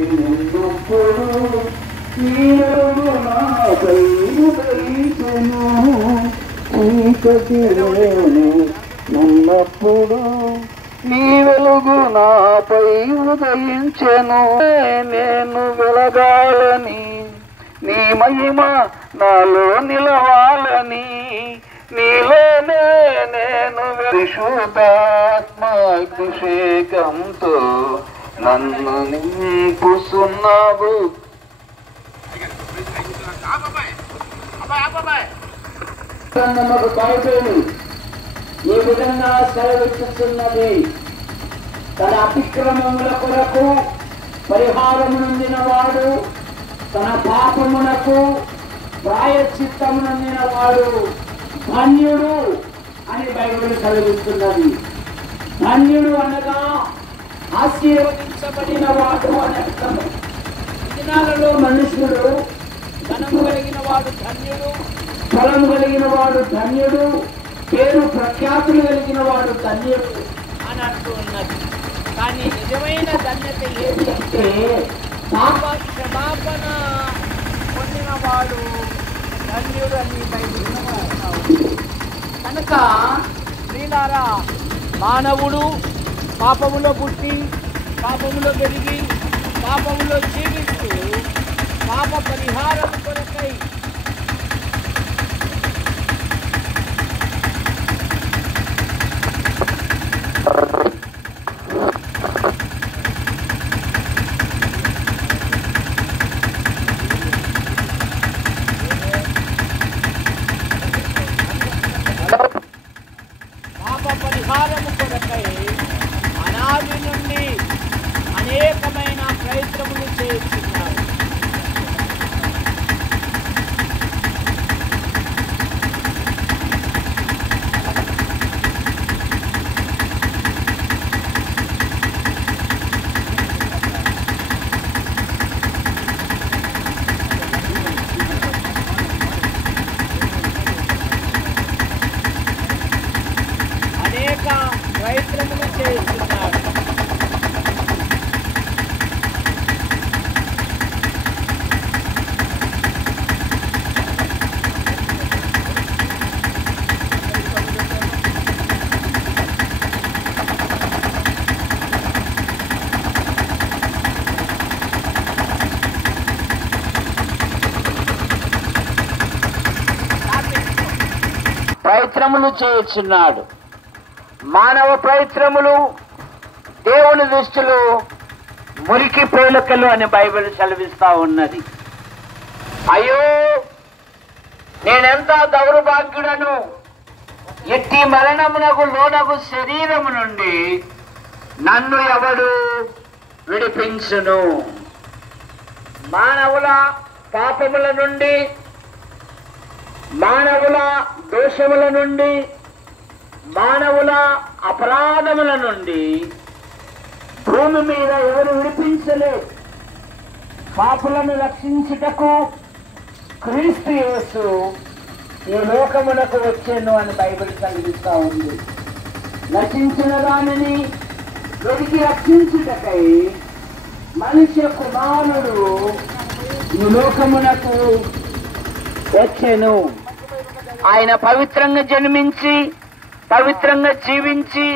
ఉన్నప్పుడు నీ వెలుగు నాపై ఉదయించెను. నేను వెలగాలని నీ మహిమ నాలో నిలవాలని నీలోనే నేను పరిశుద్ధాత్మాభిషేకంతో నన్ను నింపుతున్నావు. ఈ విధంగా సెలవిస్తున్నది. తన అతిక్రమముల కొరకు పరిహారము నొందిన వాడు, తన పాపమునకు ప్రాయశ్చిత్తము నొందిన వాడు ధన్యుడు అని బైబిల్ సెలవిస్తున్నది. ధన్యుడు అనగా ఆశీర్వదించబడిన వాడు అని అర్థం. దినాలలో మనుషుడు ధనము కలిగిన వాడు ధన్యుడు, ఫలము కలిగిన వాడు ధన్యుడు, పేరు ప్రఖ్యాతులు కలిగిన వాడు ధన్యుడు అని అంటూ ఉన్నది. కానీ నిజమైన ధన్యత ఏది అంటే పాప క్షమాపణ పొందిన వాడు ధన్యుడు అని బైబిల్. కనుక ప్రియులారా, మానవుడు పాపములో పుట్టి పాపములో పెరిగి పాపములో జీవిస్తూ పాప పరిహారం కొరకై అనాది నుండి అనేకమైన ప్రయత్నములు చేస్తున్నారు. ప్రయత్నములు చేస్తున్నారు. ప్రయత్నములు చేస్తున్నాడు. మానవ ప్రయత్నములు దేవుని దృష్టిలో మురికి పేలుకలు అని బైబిల్ సెలవిస్తా ఉన్నది. అయ్యో, నేనెంత దౌర్భాగ్యుడను, ఎట్టి మరణమునకు లోనగు శరీరము నుండి నన్ను ఎవడు విడిపించును. మానవుల పాపముల నుండి, మానవుల దోషముల నుండి, మానవుల అపరాధముల నుండి భూమి మీద ఎవరు విడిపించలేదు. పాపులను రక్షించుటకు క్రీస్తు యేసు ఈ లోకమునకు వచ్చెను అని బైబిల్ కలిగిస్తా ఉంది. నశించిన దానిని వెతికి రక్షించుటకై మనుష్య కుమారుడు ఈ లోకమునకు వచ్చెను. ఆయన పవిత్రంగా జన్మించి పవిత్రంగా జీవించి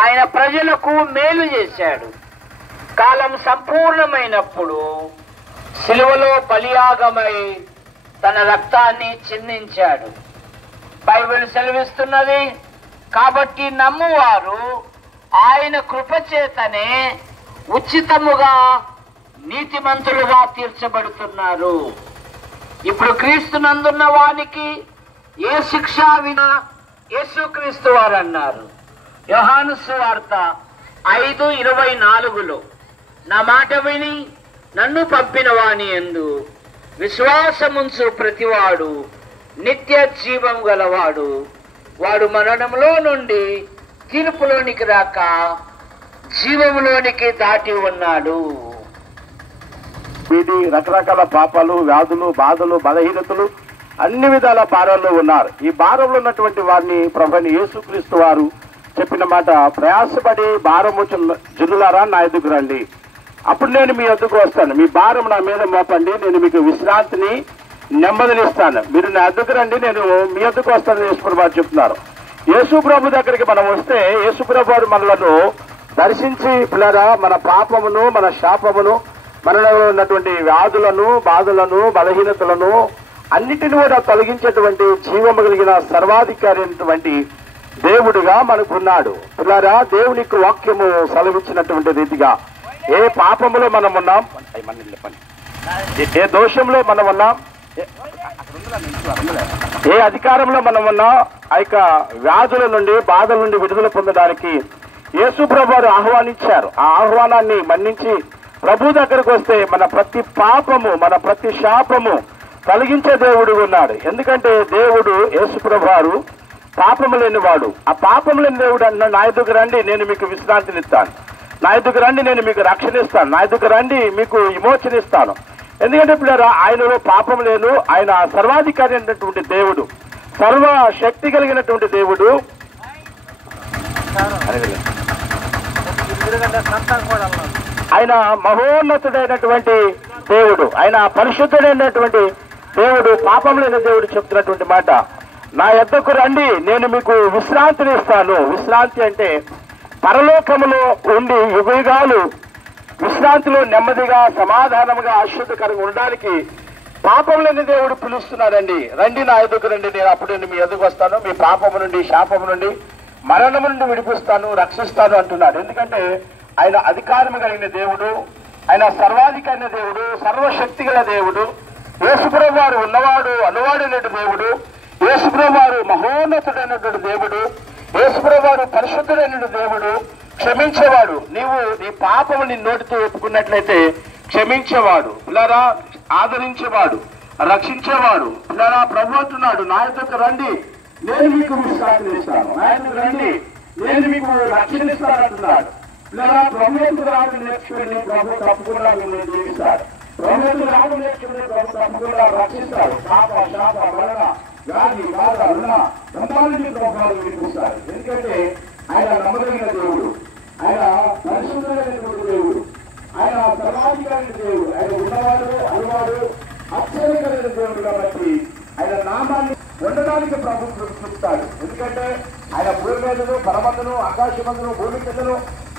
ఆయన ప్రజలకు మేలు చేశాడు. కాలం సంపూర్ణమైనప్పుడు సిలువలో బలియాగమై తన రక్తాన్ని చిందించాడు. బైబిల్ సెలవిస్తున్నది. కాబట్టి నమ్మువారు ఆయన కృపచేతనే ఉచితముగా నీతిమంతులుగా తీర్చబడుతున్నారు. ఇప్పుడు క్రీస్తునందున్న వానికి ఏ శిక్ష వినా యేసుక్రీస్తు వారు అన్నారు. యోహాను సువార్త 5:24 నా మాట విని నన్ను పంపిన వాని యందు విశ్వాసముంచు ప్రతివాడు నిత్య జీవం గలవాడు, వాడు మరణంలో నుండి తీర్పులోనికి రాక జీవములోనికి దాటి ఉన్నాడు. ఇది రకరకాల పాపాలు, వ్యాధులు, బాధలు, బలహీనతలు అన్ని విధాల భారంలో ఉన్నారు. ఈ భారంలో ఉన్నటువంటి వారిని ప్రభువైన యేసుక్రీస్తు వారు చెప్పిన మాట, ప్రయాసపడి భారము జనులారా నా ఎదుగు రండి, అప్పుడు నేను మీ వద్దకు వస్తాను. మీ భారం నా మీద మోపండి, నేను మీకు విశ్రాంతిని నెమ్మదినిస్తాను. మీరు నా వద్దకు రండి, నేను మీ వద్దకు వస్తాను యేసుప్రభు వారు చెప్తున్నారు. యేసుప్రభు దగ్గరికి మనం వస్తే యేసుప్రభు వారు మనలను దర్శించి పిల్లరా మన పాపమును మన శాపమును మనలో ఉన్నటువంటి వ్యాధులను బాధలను బలహీనతలను అన్నిటిని కూడా తొలగించేటువంటి జీవము కలిగిన సర్వాధికారి అయినటువంటి దేవుడిగా మనకున్నాడు. పిల్లరా దేవుని వాక్యము సెలవిచ్చినటువంటి రీతిగా ఏ పాపములో మనం ఉన్నాం, ఏ దోషంలో మనం ఉన్నాం, ఏ అధికారంలో మనం ఉన్నాం, ఆ యొక్క వ్యాధుల నుండి బాధల నుండి విడుదల పొందడానికి యేసుప్రభు వారు ఆహ్వానించారు. ఆ ఆహ్వానాన్ని మన్నించి ప్రభు దగ్గరకు వస్తే మన ప్రతి పాపము మన ప్రతి శాపము కలిగించే దేవుడు ఉన్నాడు. ఎందుకంటే దేవుడు యేసుప్రభు వారు పాపము లేనివాడు. ఆ పాపము లేని దేవుడు అన్నాడు, నా ఎదుగు రండి నేను మీకు విశ్రాంతినిస్తాను, నా ఎదుగు రండి నేను మీకు రక్షణ ఇస్తాను, నా ఎదుగు రండి మీకు విమోచన ఇస్తాను. ఎందుకంటే పిల్లరా ఆయనలో పాపం లేదు, ఆయన సర్వాధికారి అయినటువంటి దేవుడు, సర్వ శక్తి కలిగినటువంటి దేవుడు, ఆయన మహోన్నతుడైనటువంటి దేవుడు, ఆయన పరిశుద్ధుడైనటువంటి దేవుడు, పాపం లేని దేవుడు చెప్తున్నటువంటి మాట, నా యొద్దకు రండి నేను మీకు విశ్రాంతిని ఇస్తాను. విశ్రాంతి అంటే పరలోకములో ఉండి యుగాలు విశ్రాంతిలో నెమ్మదిగా సమాధానముగా అశుద్ధకరంగా ఉండడానికి పాపం లేని దేవుడు పిలుస్తున్నాడండి. రండి నా ఎదుగు రండి, నేను అప్పుడు మీ ఎదుగు వస్తాను, మీ పాపము నుండి శాపము నుండి మరణము నుండి విడిపిస్తాను, రక్షిస్తాను అంటున్నాడు. ఎందుకంటే ఆయన అధికారము కలిగిన దేవుడు, ఆయన సర్వాధికారైన దేవుడు, సర్వశక్తి గల దేవుడు. యేసుప్రభు వారు ఉన్నవాడు అనువాడైనటువంటి దేవుడు, యేసుప్రభు వారు మహోన్నతుడైనటువంటి దేవుడు, యేసుప్రభు వారు పరిశుద్ధుడైన దేవుడు, క్షమించేవాడు. నీవు నీ పాపము నీ నోటితో ఒప్పుకున్నట్లయితే క్షమించేవాడు, పిల్లరా ఆదరించేవాడు, రక్షించేవాడు. పిల్లరా ప్రభు అంటున్నాడు, నా యొద్దకు రండి నేను మీకు విశ్రాంతిని ఇస్తాను, నా యొద్దకు రండి నేను మీకు రక్షణ ఇస్తాను అంటున్నాడు. పిల్లరా ప్రభువుకు రావడం నేర్చుకుని ప్రభు తప్పకుండా మిమ్మల్ని జీవిస్తాడు. ప్రభువుకు రావడం నేర్చుకుని ప్రభు తప్పకుండా రక్షిస్తాడు. శాప మరణ వ్యాధి బాధ రుణ సంతానాన్ని ప్రభావాలు వినిపిస్తాడు. ఎందుకంటే ఆయన నమ్మదగిన దేవుడు, ఆయన పరిశుద్ధమైనటువంటి దేవుడు, ఆయన సర్వాధికారి దేవుడు, ఆయన ఉన్నవాడు అనువాడు ఆశ్చర్యకరమైన దేవుడు. కాబట్టి ఆయన నామాన్ని ఉండడానికి ప్రభుత్వం చూస్తాడు. ఎందుకంటే ఆయన భూమి మీదను పరమందును ఆకాశమందును భూమి కిందను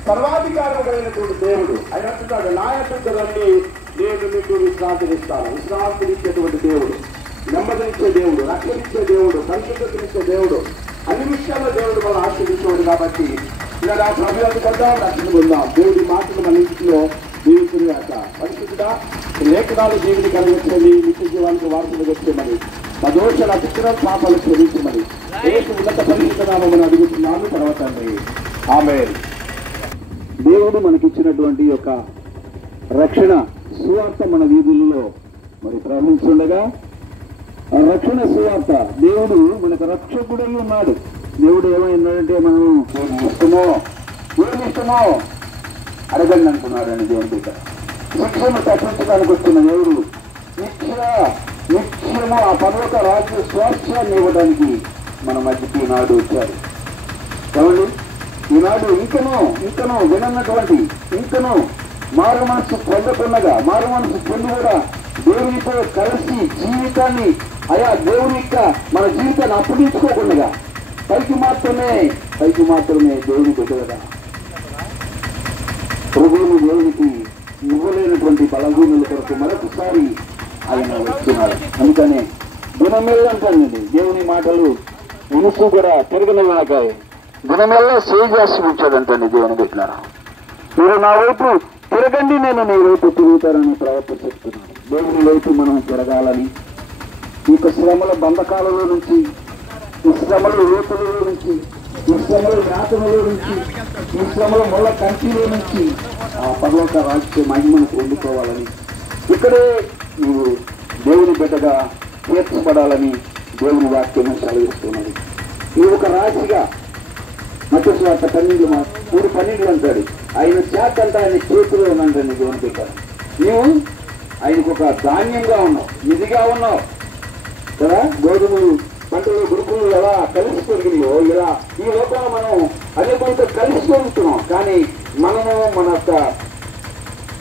సర్వాధికారం కలిగినటువంటి దేవుడు. ఆయన అంటున్నాడు, నా యొక్క రండి నేను మీకు విశ్రాంతినిస్తాను. విశ్రాంతినిచ్చేటువంటి దేవుడు, నెమ్మదినిచ్చే దేవుడు, రక్షణిచ్చే దేవుడు, పరిశుద్ధతనిచ్చే దేవుడు, అన్ని విషయాల్లో దేవుడు మనం ఆశ్రయించేవాడు. కాబట్టి ఇలా ప్రభుత్వం పొందాం, రక్షణ పొందాం. దేవుడి మాటలు మన ఇంటిలో జీవించుగాక. పరిశుద్ధుడా లేఖనాలు జీవిని కలిగించండి, నిత్య జీవానికి వారసులు వచ్చేమని, మా దోషాల అతిక్రమ పాపాలు క్షమించమని యేసు ఉన్నత పరిశుద్ధ నామమును అడుగుతున్నాను. తర్వాత ఆమేన్. దేవుడు మనకిచ్చినటువంటి యొక్క రక్షణ సువార్త మన వీధులలో మరి ప్రవహించుండగా, ఆ రక్షణ సువార్త దేవుడు మనకు రక్షకుడై ఉన్నాడు. దేవుడు ఏమైనాడంటే మనం ఏమి ఇష్టమో అడగండి అనుకున్నాడండి. దేవుడి దగ్గర శిక్షను తప్పించడానికి వస్తున్న దేవుడు నిత్యము ఆ పర్వత రాజ్య స్వాస్థ్యాన్ని ఇవ్వడానికి మన మధ్యకి ఈనాడు వచ్చారు. కాబట్టి ఈనాడు ఇంకనూ వినన్నటువంటి ఇంకనూ మారు మనసు పొందకుండగా, మారు మనసు పొంది కూడా దేవునితో కలిసి జీవితాన్ని అయా దేవుని యొక్క మన జీవితాన్ని అప్పగించుకోకుండా పైకి మాత్రమే దేవుని బిడ్డలుగా ప్రభువును దేవునికి ఇవ్వలేనటువంటి బలహీనుల కొరకు మరొకసారి ఆయన వస్తున్నారు. అందుకనే గుణమెల్ల అంటానండి, దేవుని మాటలు మనసు కూడా తిరగనివ్వక గుణమెల్ల సేజాసి ఉంచాడంటండి. దేవుని బిడ్డలారా, మీరు నా వైపు తిరగండి, నేను నీ వైపు తిరుగుతారని ప్రవర్తన చెప్తున్నాను. దేవుని వైపు మనం తిరగాలని, ఈ శ్రమల బంధకాలలో నుంచి, ఈ శ్రమల లోతులలో నుంచి, ఈ శ్రమల యాతనలో నుంచి, ఈ శ్రమల ముళ్ళ కంటిలో నుంచి ఆ పర్వత రాజ్య మహిమను పొందుకోవాలని, ఇక్కడే నువ్వు దేవుని బిడ్డగా తీర్చబడాలని దేవుని వాక్యం సెలవిస్తున్నది. ఈ ఒక రాశిగా మత్తయి సువార్త 3:12 అంటాడు, ఆయన చేత అంటే ఆయన చేతిలో ఉన్నాడండి దేవుని బిడ్డ. నీవు ఆయనకు ఒక ధాన్యంగా ఉన్నావు, నిధిగా ఉన్నావు కదా. గోధుమలు పంటలు గురుకులు ఎలా కలిసి పెరిగినాయో ఇలా ఈ లోపల మనం అనేకంతో కలిసి పెరుగుతున్నాం. కానీ మనము మన యొక్క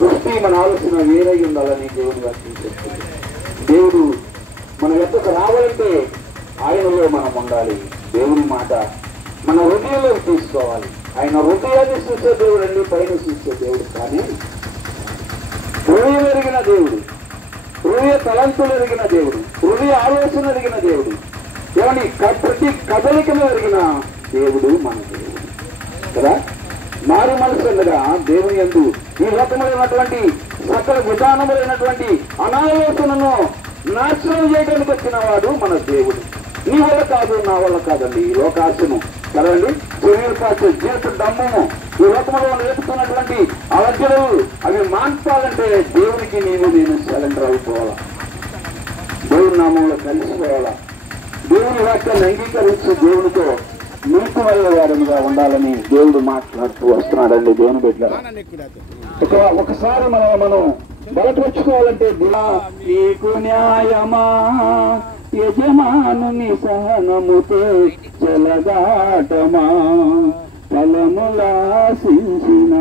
దృష్టి మన ఆలోచన వేరై ఉండాలని దేవుని వాక్యం చెప్తుంది. దేవుడు మన ఎద్దకు రావాలంటే ఆయనలో మనం ఉండాలి. దేవుని మాట మన హృదయంలోకి తీసుకోవాలి. ఆయన హృదయాన్ని చూసే దేవుడు అండి, పైన చూసే దేవుడు కానీ హృదయం ఎరిగిన దేవుడు, హృదయ తలంతులు ఎరిగిన దేవుడు, హృదయ ఆలోచన ఎరిగిన దేవుడు, ఏమని ప్రతి కదలికను ఎరిగిన దేవుడు మన దేవుడు కదా. మారు మనసుగా దేవుని యందు ఈ లోకములైనటువంటి సకల విధానములైనటువంటి అనాలోచనను నాశనం చేయడానికి వచ్చిన వాడు మన దేవుడు. నీ వల్ల కాదు, నా వల్ల కాదండి. ఈ లోకాశను కదండి, శరీరపాసు జీవిత దమ్మము ఈ లోకంలో నేర్పుతున్నటువంటి అలజలు అవి మాన్పాలంటే దేవునికి నేను సరెండర్ అయిపోవాలా, దేవుని నామంలో కలిసిపోవాలా, దేవుని వాక్యాన్ని అంగీకరించి దేవునితో మిల్కుమయ్యే వారిగా ఉండాలని దేవుడు మాట్లాడుతూ వస్తున్నాడండి. దేవుని బిడ్డ ఒకసారి మనం బలపరుచుకోవాలంటే నీకు న్యాయమా యజమానుని సహనముతో చెలగాటమా ఫలములాశించిన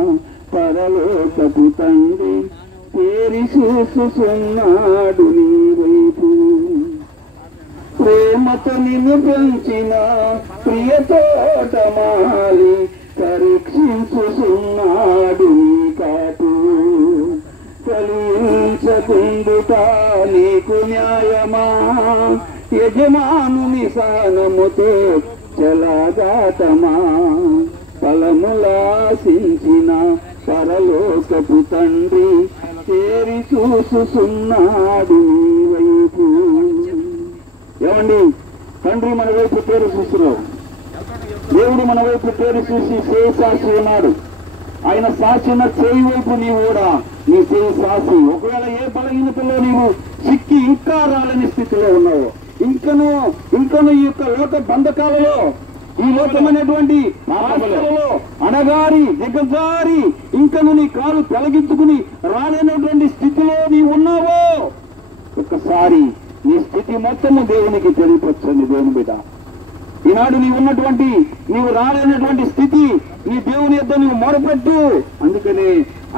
పరలోకపు తండ్రి పేరి చూస్తున్నాడు నీ వైపు. ప్రేమతో నిన్ను పెంచిన ప్రియతోటమాలి పరీక్షించుతున్నాడు నీ కాపు. ఫలించకుండుట నీకు న్యాయమా యజమానుని సహనముతో చెలగాటమా ఫలములాశించిన పరలోకపు తండ్రి చేరి చూస్తున్నాడు నీ వైపు. ఏమండి, తండ్రి మన వైపు పేరు చూస్తున్నావు, దేవుడు మన వైపు పేరు చూసి చేయి సాక్షి ఉన్నాడు. ఆయన సాక్షిన చేయి వైపు నీవు కూడా నీ చేయి సాక్షి. ఒకవేళ ఏ బలహీనతలో నీవు చిక్కి ఇంకా రాలని స్థితిలో ఉన్నావు, ఇంకను ఈ యొక్క లోక బంధకాలలో, ఈ లోకమైనటువంటి ఆశలలో అణగారి దిగజారి ఇంకను నీ కాలు తొలగించుకుని రాలేనటువంటి స్థితిలో నీవు ఉన్నావో ఒక్కసారి నీ స్థితి మొత్తము దేవునికి తెలియపరచండి. దేవుని బిడ్డ, ఈనాడు నీవు రాలేనటువంటి స్థితి నీ దేవుని యొద్ద నువ్వు మొరపెట్టు. అందుకనే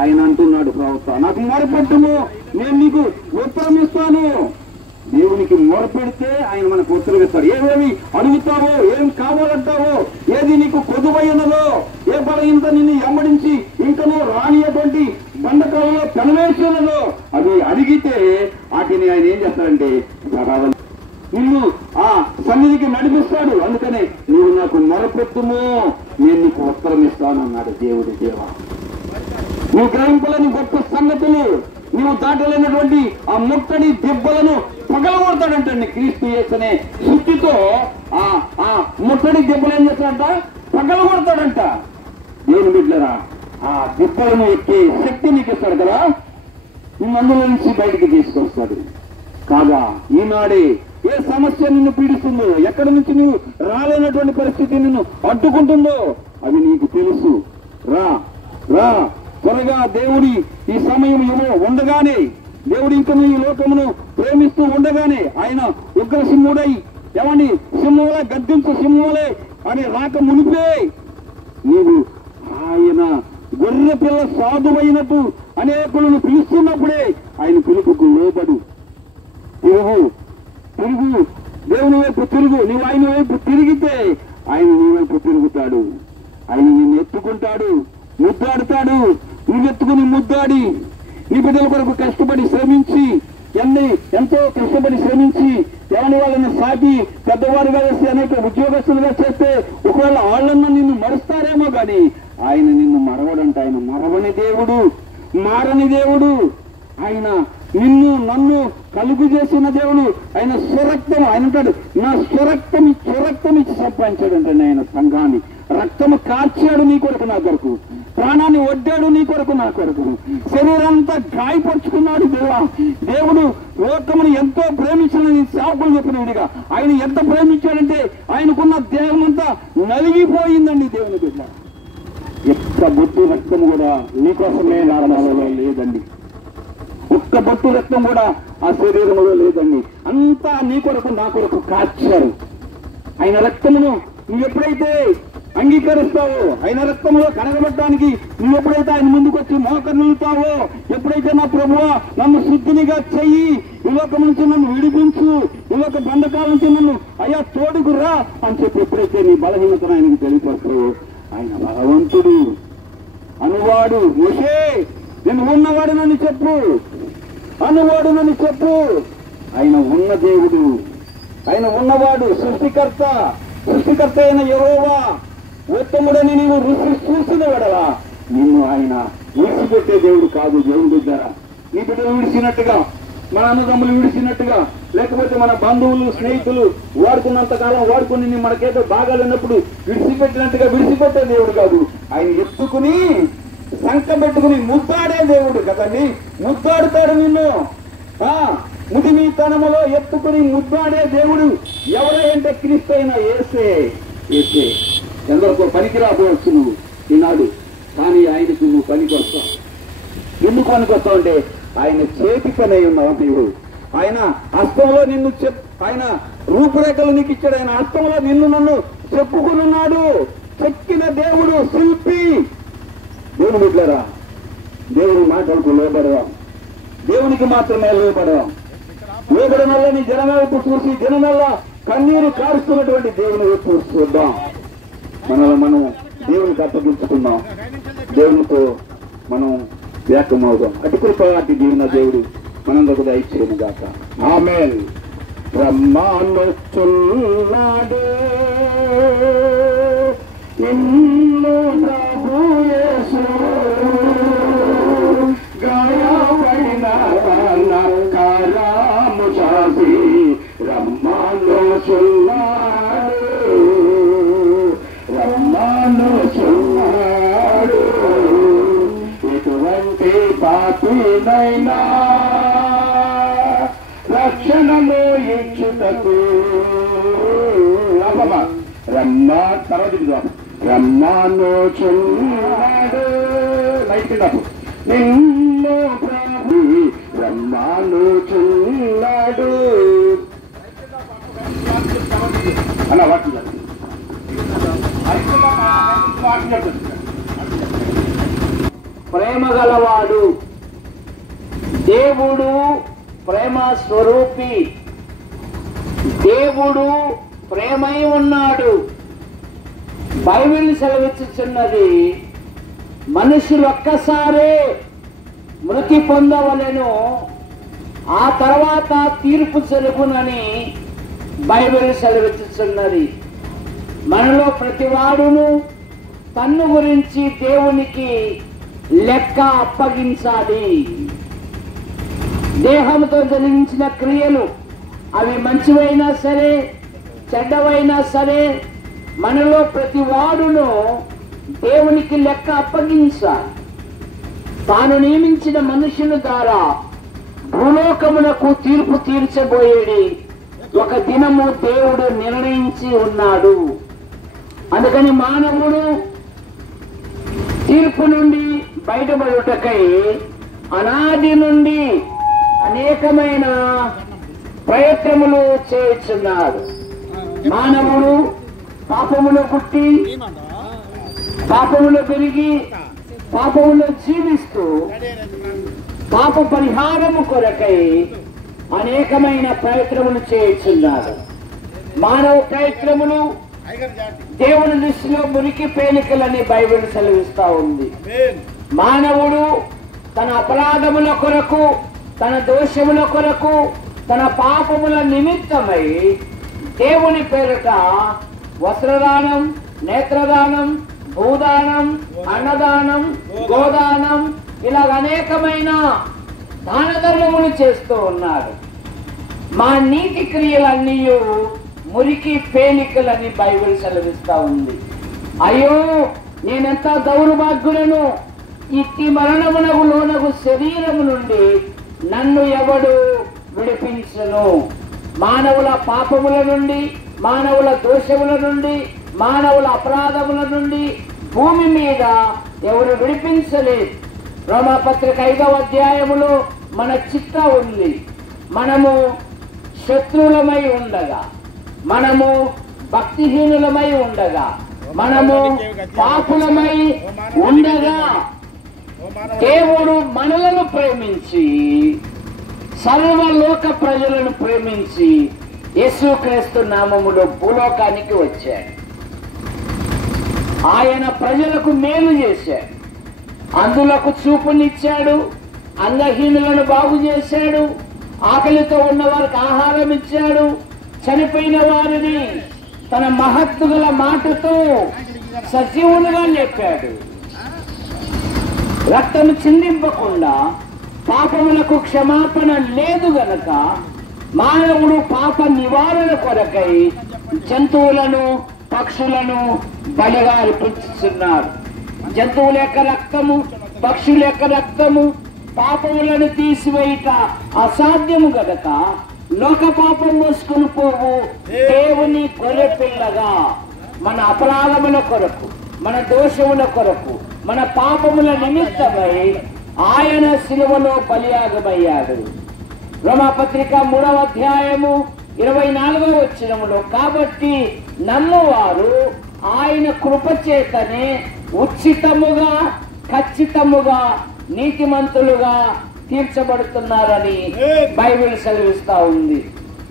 ఆయన అంటున్నాడు, ప్రవక్త నాకు మొరపెట్టుము, నేను నీకు ఉత్తరం ఇస్తాను. దేవునికి మొరపెడితే ఆయన మనకు ఉత్తరం ఇస్తాడు. ఏమేమి అడుగుతావో, ఏం కావాలంటావో, ఏది నీకు కొదువైనదో, ఏ బలహీనత నిన్ను ఎమ్మడించి ఇంకనూ రానియటువంటి బంధకాలలో పెనవేస్తున్నదో అవి అడిగితే వాటిని ఆయన ఏం చేస్తాడంటే నిన్ను ఆ సన్నిధికి నడిపిస్తాడు. అందుకనే నువ్వు నాకు మొరపెట్టుము, నేను నీకు ఉత్తరం ఇస్తానన్నాడు దేవుడి దేవ. నువ్వు గ్రహింపలేని గొప్ప సంగతులు, నువ్వు దాటలేనటువంటి ఆ ముట్టడి దెబ్బలను పగలగొడతాడంటండి. క్రీస్తు యేసునే శుద్ధితో ఆ ముట్టడి దెబ్బలు ఏం చేస్తాడంట, పగలగొడతాడంట. దేవుని బిడ్డలారా, ఆ దెబ్బలను ఎక్కే శక్తి నీకు ఇస్తాడు కదా, నిన్ను అందులో నుంచి బయటికి తీసుకొస్తాడు. కాగా ఈనాడే ఏ సమస్య నిన్ను పీడిస్తుందో, ఎక్కడి నుంచి నువ్వు రాలేనటువంటి పరిస్థితి నిన్ను అడ్డుకుంటుందో అవి నీకు తెలుసు. రా రా త్వరగా దేవుడి ఈ సమయం ఉండగానే, దేవుడు ఇంకను ఈ లోకమును ప్రేమిస్తూ ఉండగానే ఆయన ఉగ్ర సింహుడై ఏమని సింహంలో గద్దించు సింహంలే అని రాక మునిపే నీవు ఆయన గొర్రె పిల్ల సాధువైనట్టు అనేకులను పిలుస్తున్నప్పుడే ఆయన పిలుపుకు లోబడు. తిరుగు దేవుని వైపు తిరుగు. నీవు ఆయన వైపు తిరిగితే ఆయన నీ వైపు తిరుగుతాడు. ఆయన నిన్ను ఎత్తుకుంటాడు, ముద్దాడుతాడు. నువ్వెత్తుకుని ముద్దాడి నీ బిడ్డల కొరకు కష్టపడి శ్రమించి ఎంతో కష్టపడి శ్రమించి ఎవరి వాళ్ళని సాగి పెద్దవారుగా వేసి అనేక ఉద్యోగస్తులుగా చేస్తే ఒకవేళ వాళ్ళన్నా నిన్ను మరుస్తారేమో కానీ ఆయన నిన్ను మరవడంట. ఆయన మరవని దేవుడు, మారని దేవుడు. ఆయన నిన్ను నన్ను కలుగు చేసిన దేవుడు. ఆయన స్వరక్తం, ఆయన అంటాడు నా స్వరక్తం ఇచ్చి సంపాదించాడంటే ఆయన సంఘాన్ని రక్తము కార్చాడు నీ కొరకు నా కొరకు, ప్రాణాన్ని వడ్డాడు నీ కొరకు నా కొరకు, శరీరంతా గాయపరుచుకున్నాడు. దేవుడు లోకమును ఎంతో ప్రేమించిన సేవకులు చెప్పిన విడిగా ఆయన ఎంత ప్రేమించాడంటే ఆయనకున్న దేహమంతా నలిగిపోయిందండి. దేవుని బిడ్డ, ఒక్క బొట్టు రక్తం కూడా నీకోసమే నారమాలలో లేదండి. ఒక్క బొట్టు రక్తం కూడా ఆ శరీరంలో లేదండి. అంతా నీ కొరకు నా కొరకు కార్చారు. ఆయన రక్తమును నువ్వు ఎప్పుడైతే అంగీకరిస్తావో, ఆయన రక్తంలో కడగబట్టడానికి నువ్వు ఎప్పుడైతే ఆయన ముందుకు వచ్చి మోకరిల్లుతావో, ఎప్పుడైతే నా ప్రభువా నన్ను శుద్ధినిగా చెయ్యి, ఈ లోకం నుంచి నన్ను విడిపించు, ఈ లోక బంధకాల నుంచి నన్ను అయ్యా తోడుకురా అని చెప్పి ఎప్పుడైతే నీ బలహీనతను ఆయనకు తెలియపరుస్తావో, ఆయన భగవంతుడు అనువాడు. మోషే నేను ఉన్నవాడు నన్ను చెప్పు, అనువాడు నన్ను చెప్పు. ఆయన ఉన్న దేవుడు, ఆయన ఉన్నవాడు, సృష్టికర్త అయిన యెహోవా ఉత్తముడని నీవు రుచి చూసిన వెడలా నిన్ను ఆయన విడిచిపెట్టే దేవుడు కాదు. దేవుడి దగ్గర నీ బిడ్డలు విడిచినట్టుగా, మన అన్నదమ్ములు విడిచినట్టుగా, లేకపోతే మన బంధువులు స్నేహితులు వాడుకున్నంత కాలం వాడుకుని మనకేదో బాగా లేనప్పుడు విడిచిపెట్టినట్టుగా విడిచిపెట్టే దేవుడు కాదు. ఆయన ఎత్తుకుని సంక పెట్టుకుని ముద్దాడే దేవుడు కదండి. ముద్దాడుతాడు నిన్ను, ముదిమీతనములో ఎత్తుకుని ముద్దాడే దేవుడు ఎవరంటే క్రీస్తు అయిన యేసే. యేసే ఎందరికో పనికి రాబోవచ్చు నువ్వు ఈనాడు, కానీ ఆయనకు నువ్వు పనికి వస్తావు. ఎందుకు పనికి వస్తావు అంటే ఆయన చేతి పని అయి ఉన్నావు నీవు. ఆయన హస్తంలో నిన్ను ఆయన రూపురేఖలు నీకు ఇచ్చాడు. ఆయన హస్తంలో నిన్ను నన్ను చెప్పుకున్నాడు. చెక్కిన దేవుడు, శిల్పి. దేవుని బిడ్డలారా, దేవుని మాటలకు లోబడదాం, దేవునికి మాత్రమే లోబడదాం. లోబడనల్లా నీ జనం వైపు చూసి జనమల్లా కన్నీరు కారుస్తున్నటువంటి దేవుని వైపు చూద్దాం. మనల్ని మనం దేవునికి అప్పగించుకుందాం, దేవునితో మనం వ్యాఖ్యమవుదాం. అటు కృపలాంటి దీవెన దేవుడు మనందరూ దయచేయను గాక. ఆమేన్. బ్రహ్మాండొచ్చున్నాడు నిన్ను ప్రభు యేసు, గాయపడిన కరాము చాసి రమ్మానొచ్చున్నాడు, రమ్మానొచ్చున్నాడు. ఇటువంటి పాపినైనా రక్షణము ఇచ్చుటకు రమ్మా తర్వాత రమ్మానొచ్చున్నాడు. నిన్ను ప్రభు రమ్మానొచ్చున్నాడు అన్న వాటి ప్రేమ గలవాడు దేవుడు, ప్రేమ స్వరూపి దేవుడు, ప్రేమై ఉన్నాడు. బైబిల్ సెలవిచ్చుచున్నది, మనుషులు ఒక్కసారే మృతి పొందవలెను, ఆ తర్వాత తీర్పు జరుగునని బైబిల్ సెలవిచ్చుచున్నది. మనలో ప్రతివాడును తన్ను గురించి దేవునికి లెక్క అప్పగించాలి. దేహంతో జరిగించిన క్రియలు అవి మంచివైనా సరే చెడ్డవైనా సరే మనలో ప్రతి వాడును దేవునికి లెక్క అప్పగించాలి. తాను నియమించిన మనుషుల ద్వారా భూలోకమునకు తీర్పు తీర్చబోయేది ఒక దినము దేవుడు నిర్ణయించి ఉన్నాడు. అందుకని మానవుడు తీర్పు నుండి బయటపడుటకై అనాది నుండి అనేకమైన ప్రయత్నములు చేయుచున్నాడు. మానవుడు పాపములో పుట్టి పాపములో పెరిగి పాపములో జీవిస్తూ పాప పరిహారము కొరకై అనేకమైన ప్రయత్నములు చేయుచున్నారు. మానవ ప్రయత్నములు దేవుని దృష్టిలో మురికి పేలికలని బైబిల్ సెలవిస్తా ఉంది. మానవుడు తన అపరాధముల కొరకు, తన దోషముల కొరకు, తన పాపముల నిమిత్తమై దేవుని పేరిట వస్త్రదానం, నేత్రదానం, భూదానం, అన్నదానం, గోదానం ఇలాగ అనేకమైన దాన ధర్మములు చేస్తూ ఉన్నాడు. మా నీతి క్రియలన్నీ మురికి పేలికలని బైబిల్ సెలవిస్తా ఉంది. అయ్యో నేనెంత దౌర్భాగ్యులను, ఇట్టి మరణమునకు లోనగు శరీరము నుండి నన్ను ఎవడు విడిపించును? మానవుల పాపముల నుండి, మానవుల దోషముల నుండి, మానవుల అపరాధముల నుండి భూమి మీద ఎవరు విడిపించలేదు. రోమాపత్రిక 5వ అధ్యాయములో మన చిత్త ఉంది. మనము శత్రువులమై ఉండగా, మనము భక్తిహీనులమై ఉండగా, మనము పాపులమై ఉండగా దేవుడు మనలను ప్రేమించి సర్వలోక ప్రజలను ప్రేమించి యేసుక్రీస్తు నామములో భూలోకానికి వచ్చాడు. ఆయన ప్రజలకు మేలు చేశాడు, అందులకు చూపునిచ్చాడు, అంగహీనులను బాగు చేశాడు, ఆకలితో ఉన్న వారికి ఆహారం ఇచ్చాడు, చనిపోయిన వారిని తన మహత్తుగల మాటతో సజీవులుగా లేపాడు. రక్తము చిందింపకుండా పాపములకు క్షమాపణ లేదు గనక మానవుడు పాప నివారణ కొరకై జంతువులను పక్షులను బలిగా అర్పించుతున్నారు. జంతువుల యొక్క రక్తము, పక్షుల యొక్క రక్తము పాపములను తీసివేయట అసాధ్యము గనక లోక పాపం మోసుకుని పోవు దేవుని గొర్రె పిల్లగా మన అపరాధముల కొరకు, మన దోషముల కొరకు, మన పాపముల నిమిత్తమై ఆయన శిలువలో బలియాగమయ్యాడు. రోమాపత్రిక 3వ అధ్యాయము 24వ వచనములో కాబట్టి నమ్మువారు ఆయన కృపచేతనే ఉచితముగా ఖచ్చితముగా నీతిమంతులుగా తీర్చబడుతున్నారని బైబిల్ సెలవిస్తా ఉంది.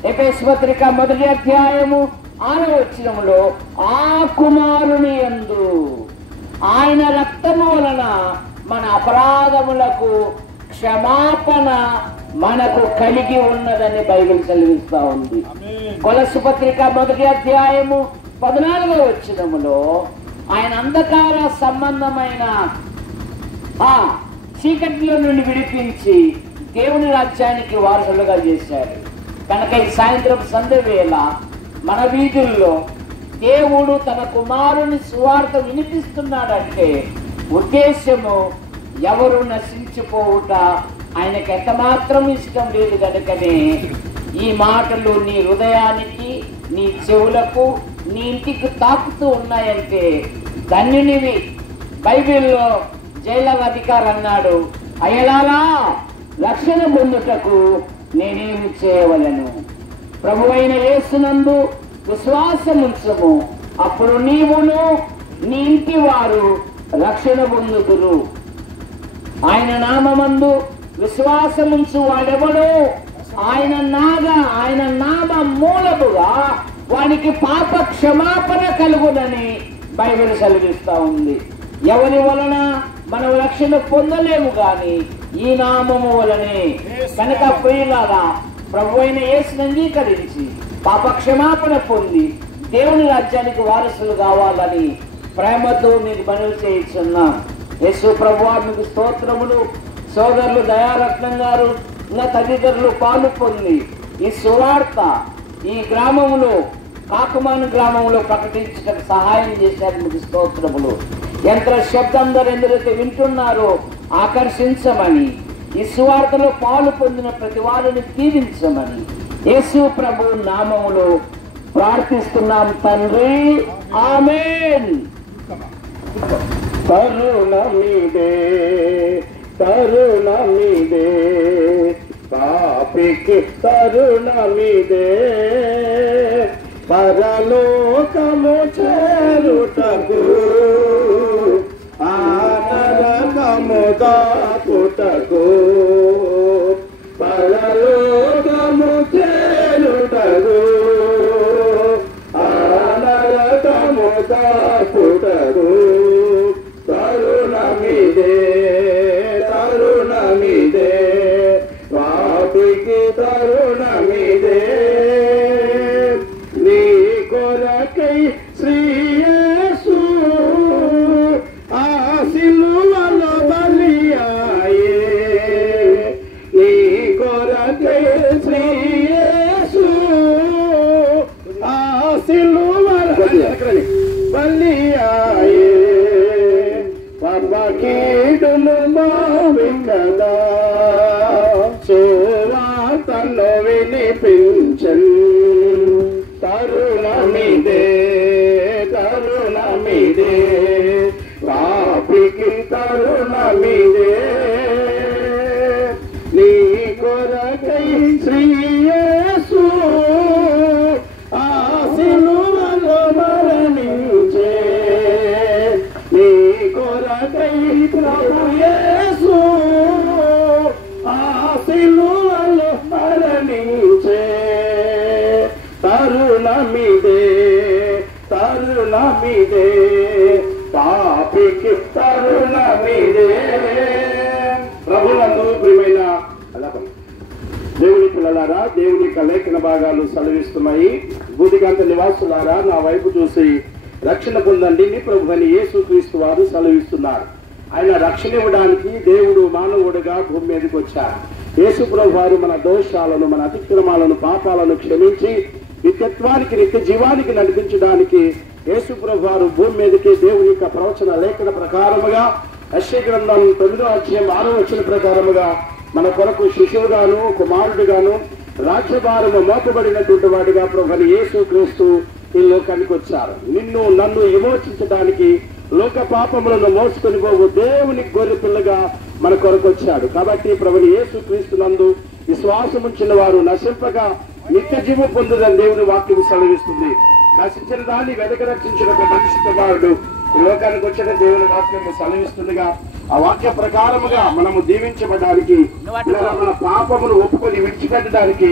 ఎఫెసీ పత్రిక 1వ అధ్యాయము 6వ వచనములో ఆ కుమారుని యందు ఆయన రక్తము వలన మన అపరాధములకు క్షమాపణ మనకు కలిగి ఉన్నదని బైబిల్ సెలవిస్తా ఉంది. కొలస్సు పత్రిక 1వ అధ్యాయము 14వ వచనములో ఆయన అంధకార సంబంధమైన చీకటిలో నుండి విడిపించి దేవుని రాజ్యానికి వారసులుగా చేశాడు. కనుక ఈ సాయంత్రం సంధ్య వేళ మన వీధుల్లో దేవుడు తన కుమారుని సువార్త వినిపిస్తున్నాడంటే ఉద్దేశము ఎవరు నశించిపోవుట ఆయనకు ఎంత మాత్రం ఇష్టం లేదు. కనుకనే ఈ మాటలు నీ హృదయానికి, నీ చెవులకు, నీ ఇంటికి తాకుతూ ఉన్నాయంటే ధన్యునివి. బైబిల్లో జైలవ అధికారి అన్నాడు, అయ్యలారా రక్షణ పొందుటకు నేనేమి చేయవలను? ప్రభువైన యేసునందు విశ్వాసముంచము, అప్పుడు నీవును నీ ఇంటి వారు రక్షణ పొందుదురు. ఆయన నామమందు విశ్వాసముంచు వాడెవడో ఆయన నామ మూలముగా వానికి పాప క్షమాపణ కలుగునని బైబిల్ సెలవిస్తా ఉంది. ఎవరి వలన మనం రక్షణ పొందలేము గాని ఈ నామము వలనే. కనుక ప్రియులారా, ప్రభువైన యేసుని అంగీకరించి పాప క్షమాపణ పొంది దేవుని రాజ్యానికి వారసులు కావాలని ప్రేమతో మీకు మనవి చేయించున్నాం. యేసు ప్రభువా మీకు స్తోత్రములు. సోదరులు దయారత్నం గారు ఇంకా తదితరులు పాలు పొంది ఈ సువార్త ఈ గ్రామంలో, కాకుమాను గ్రామంలో ప్రకటించడానికి సహాయం చేశారు. మీకు స్తోత్రములు. యంత్ర శబ్దం ద్వారా ఎందరైతే వింటున్నారో ఆకర్షించమని, ఈ సువార్తలో పాలు పొందిన ప్రతి వారిని దీవించమని యేసు ప్రభు నామములో ప్రార్థిస్తున్నాం తండ్రి, ఆమేన్. కరుణమిదే కరుణమిదే పాపికి కరుణమిదే, పరలోకము చేరుటకు ఆ నరకము దాటుటకు, పరలోకము చేరుటకు ఆ నరకము దాటుటకు తరుణమిదే తరుణమిదే పాపికి తరుణమిదే. నీ కొరకై శ్రీ యేసు ఆ సిలువలో బలియాయే, నీ కొరకై శ్రీ యేసు ఆ సిలువలో బలియాయే, పాపకీడును భావింగదా సువార్తను వినిపించన్. తరుణమిదే తరుణమిదే పాపికి తరుణమిదే, నీ కొరకై శ్రీ యేసు ఆ సిలువలో మరణించే, తరుణమిదే తరుణమిదే పాపికి తరుణమిదే. ప్రభునందు ప్రియమైన దేవుని పిల్లలారా, దేవుని యొక్క లేఖన భాగాలు సెలవిస్తున్నాయి. బూదిగంత నివాసులారా, నా వైపు చూసి రక్షణ పొందండి నీ ప్రభువైన యేసుక్రీస్తు వారు సెలవిస్తున్నారు. ఆయన రక్షణ ఇవ్వడానికి దేవుడు మానవుడిగా భూమి మీదకి వచ్చారు. యేసు ప్రభు వారు మన దోషాలను, మన అతిక్రమాలను, పాపాలను క్షమించి నిత్యత్వానికి, నిత్య జీవానికి నడిపించడానికి యేసు ప్రభు వారు భూమి మీదకి దేవుని యొక్క ప్రవచన లేఖన ప్రకారముగా యెషయా గ్రంథం 9వ అధ్యాయం 6వ వచనం ప్రకారముగా మన కొరకు శిశువుగాను, కుమారుడుగాను, రాజ్యభారము మోపబడినటువంటి వాడిగా ప్రభువైన యేసుక్రీస్తు ఈ లోకానికి వచ్చారు. నిన్ను నన్ను విమోచించడానికి, లోక పాపములను మోసుకొని పోవు దేవుని గొర్రె పిల్లగా మన కొరకు వచ్చాడు. కాబట్టి ప్రభువైన యేసుక్రీస్తు నందు విశ్వాసం ఉంచిన వారు నశింపగా నిత్య జీవం పొందుదని దేవుని వాక్యం సెలవిస్తుంది. నశించిన దాన్ని వెదక రక్షించిన ఒక మనిషి కుమారుడు ఈ లోకానికి వచ్చిన దేవుని వాక్యం సెలవిస్తుండగా ఆ వాక్య ప్రకారముగా మనము దీవించబడడానికి, మన పాపమును ఒప్పుకొని విడిచిపెట్టడానికి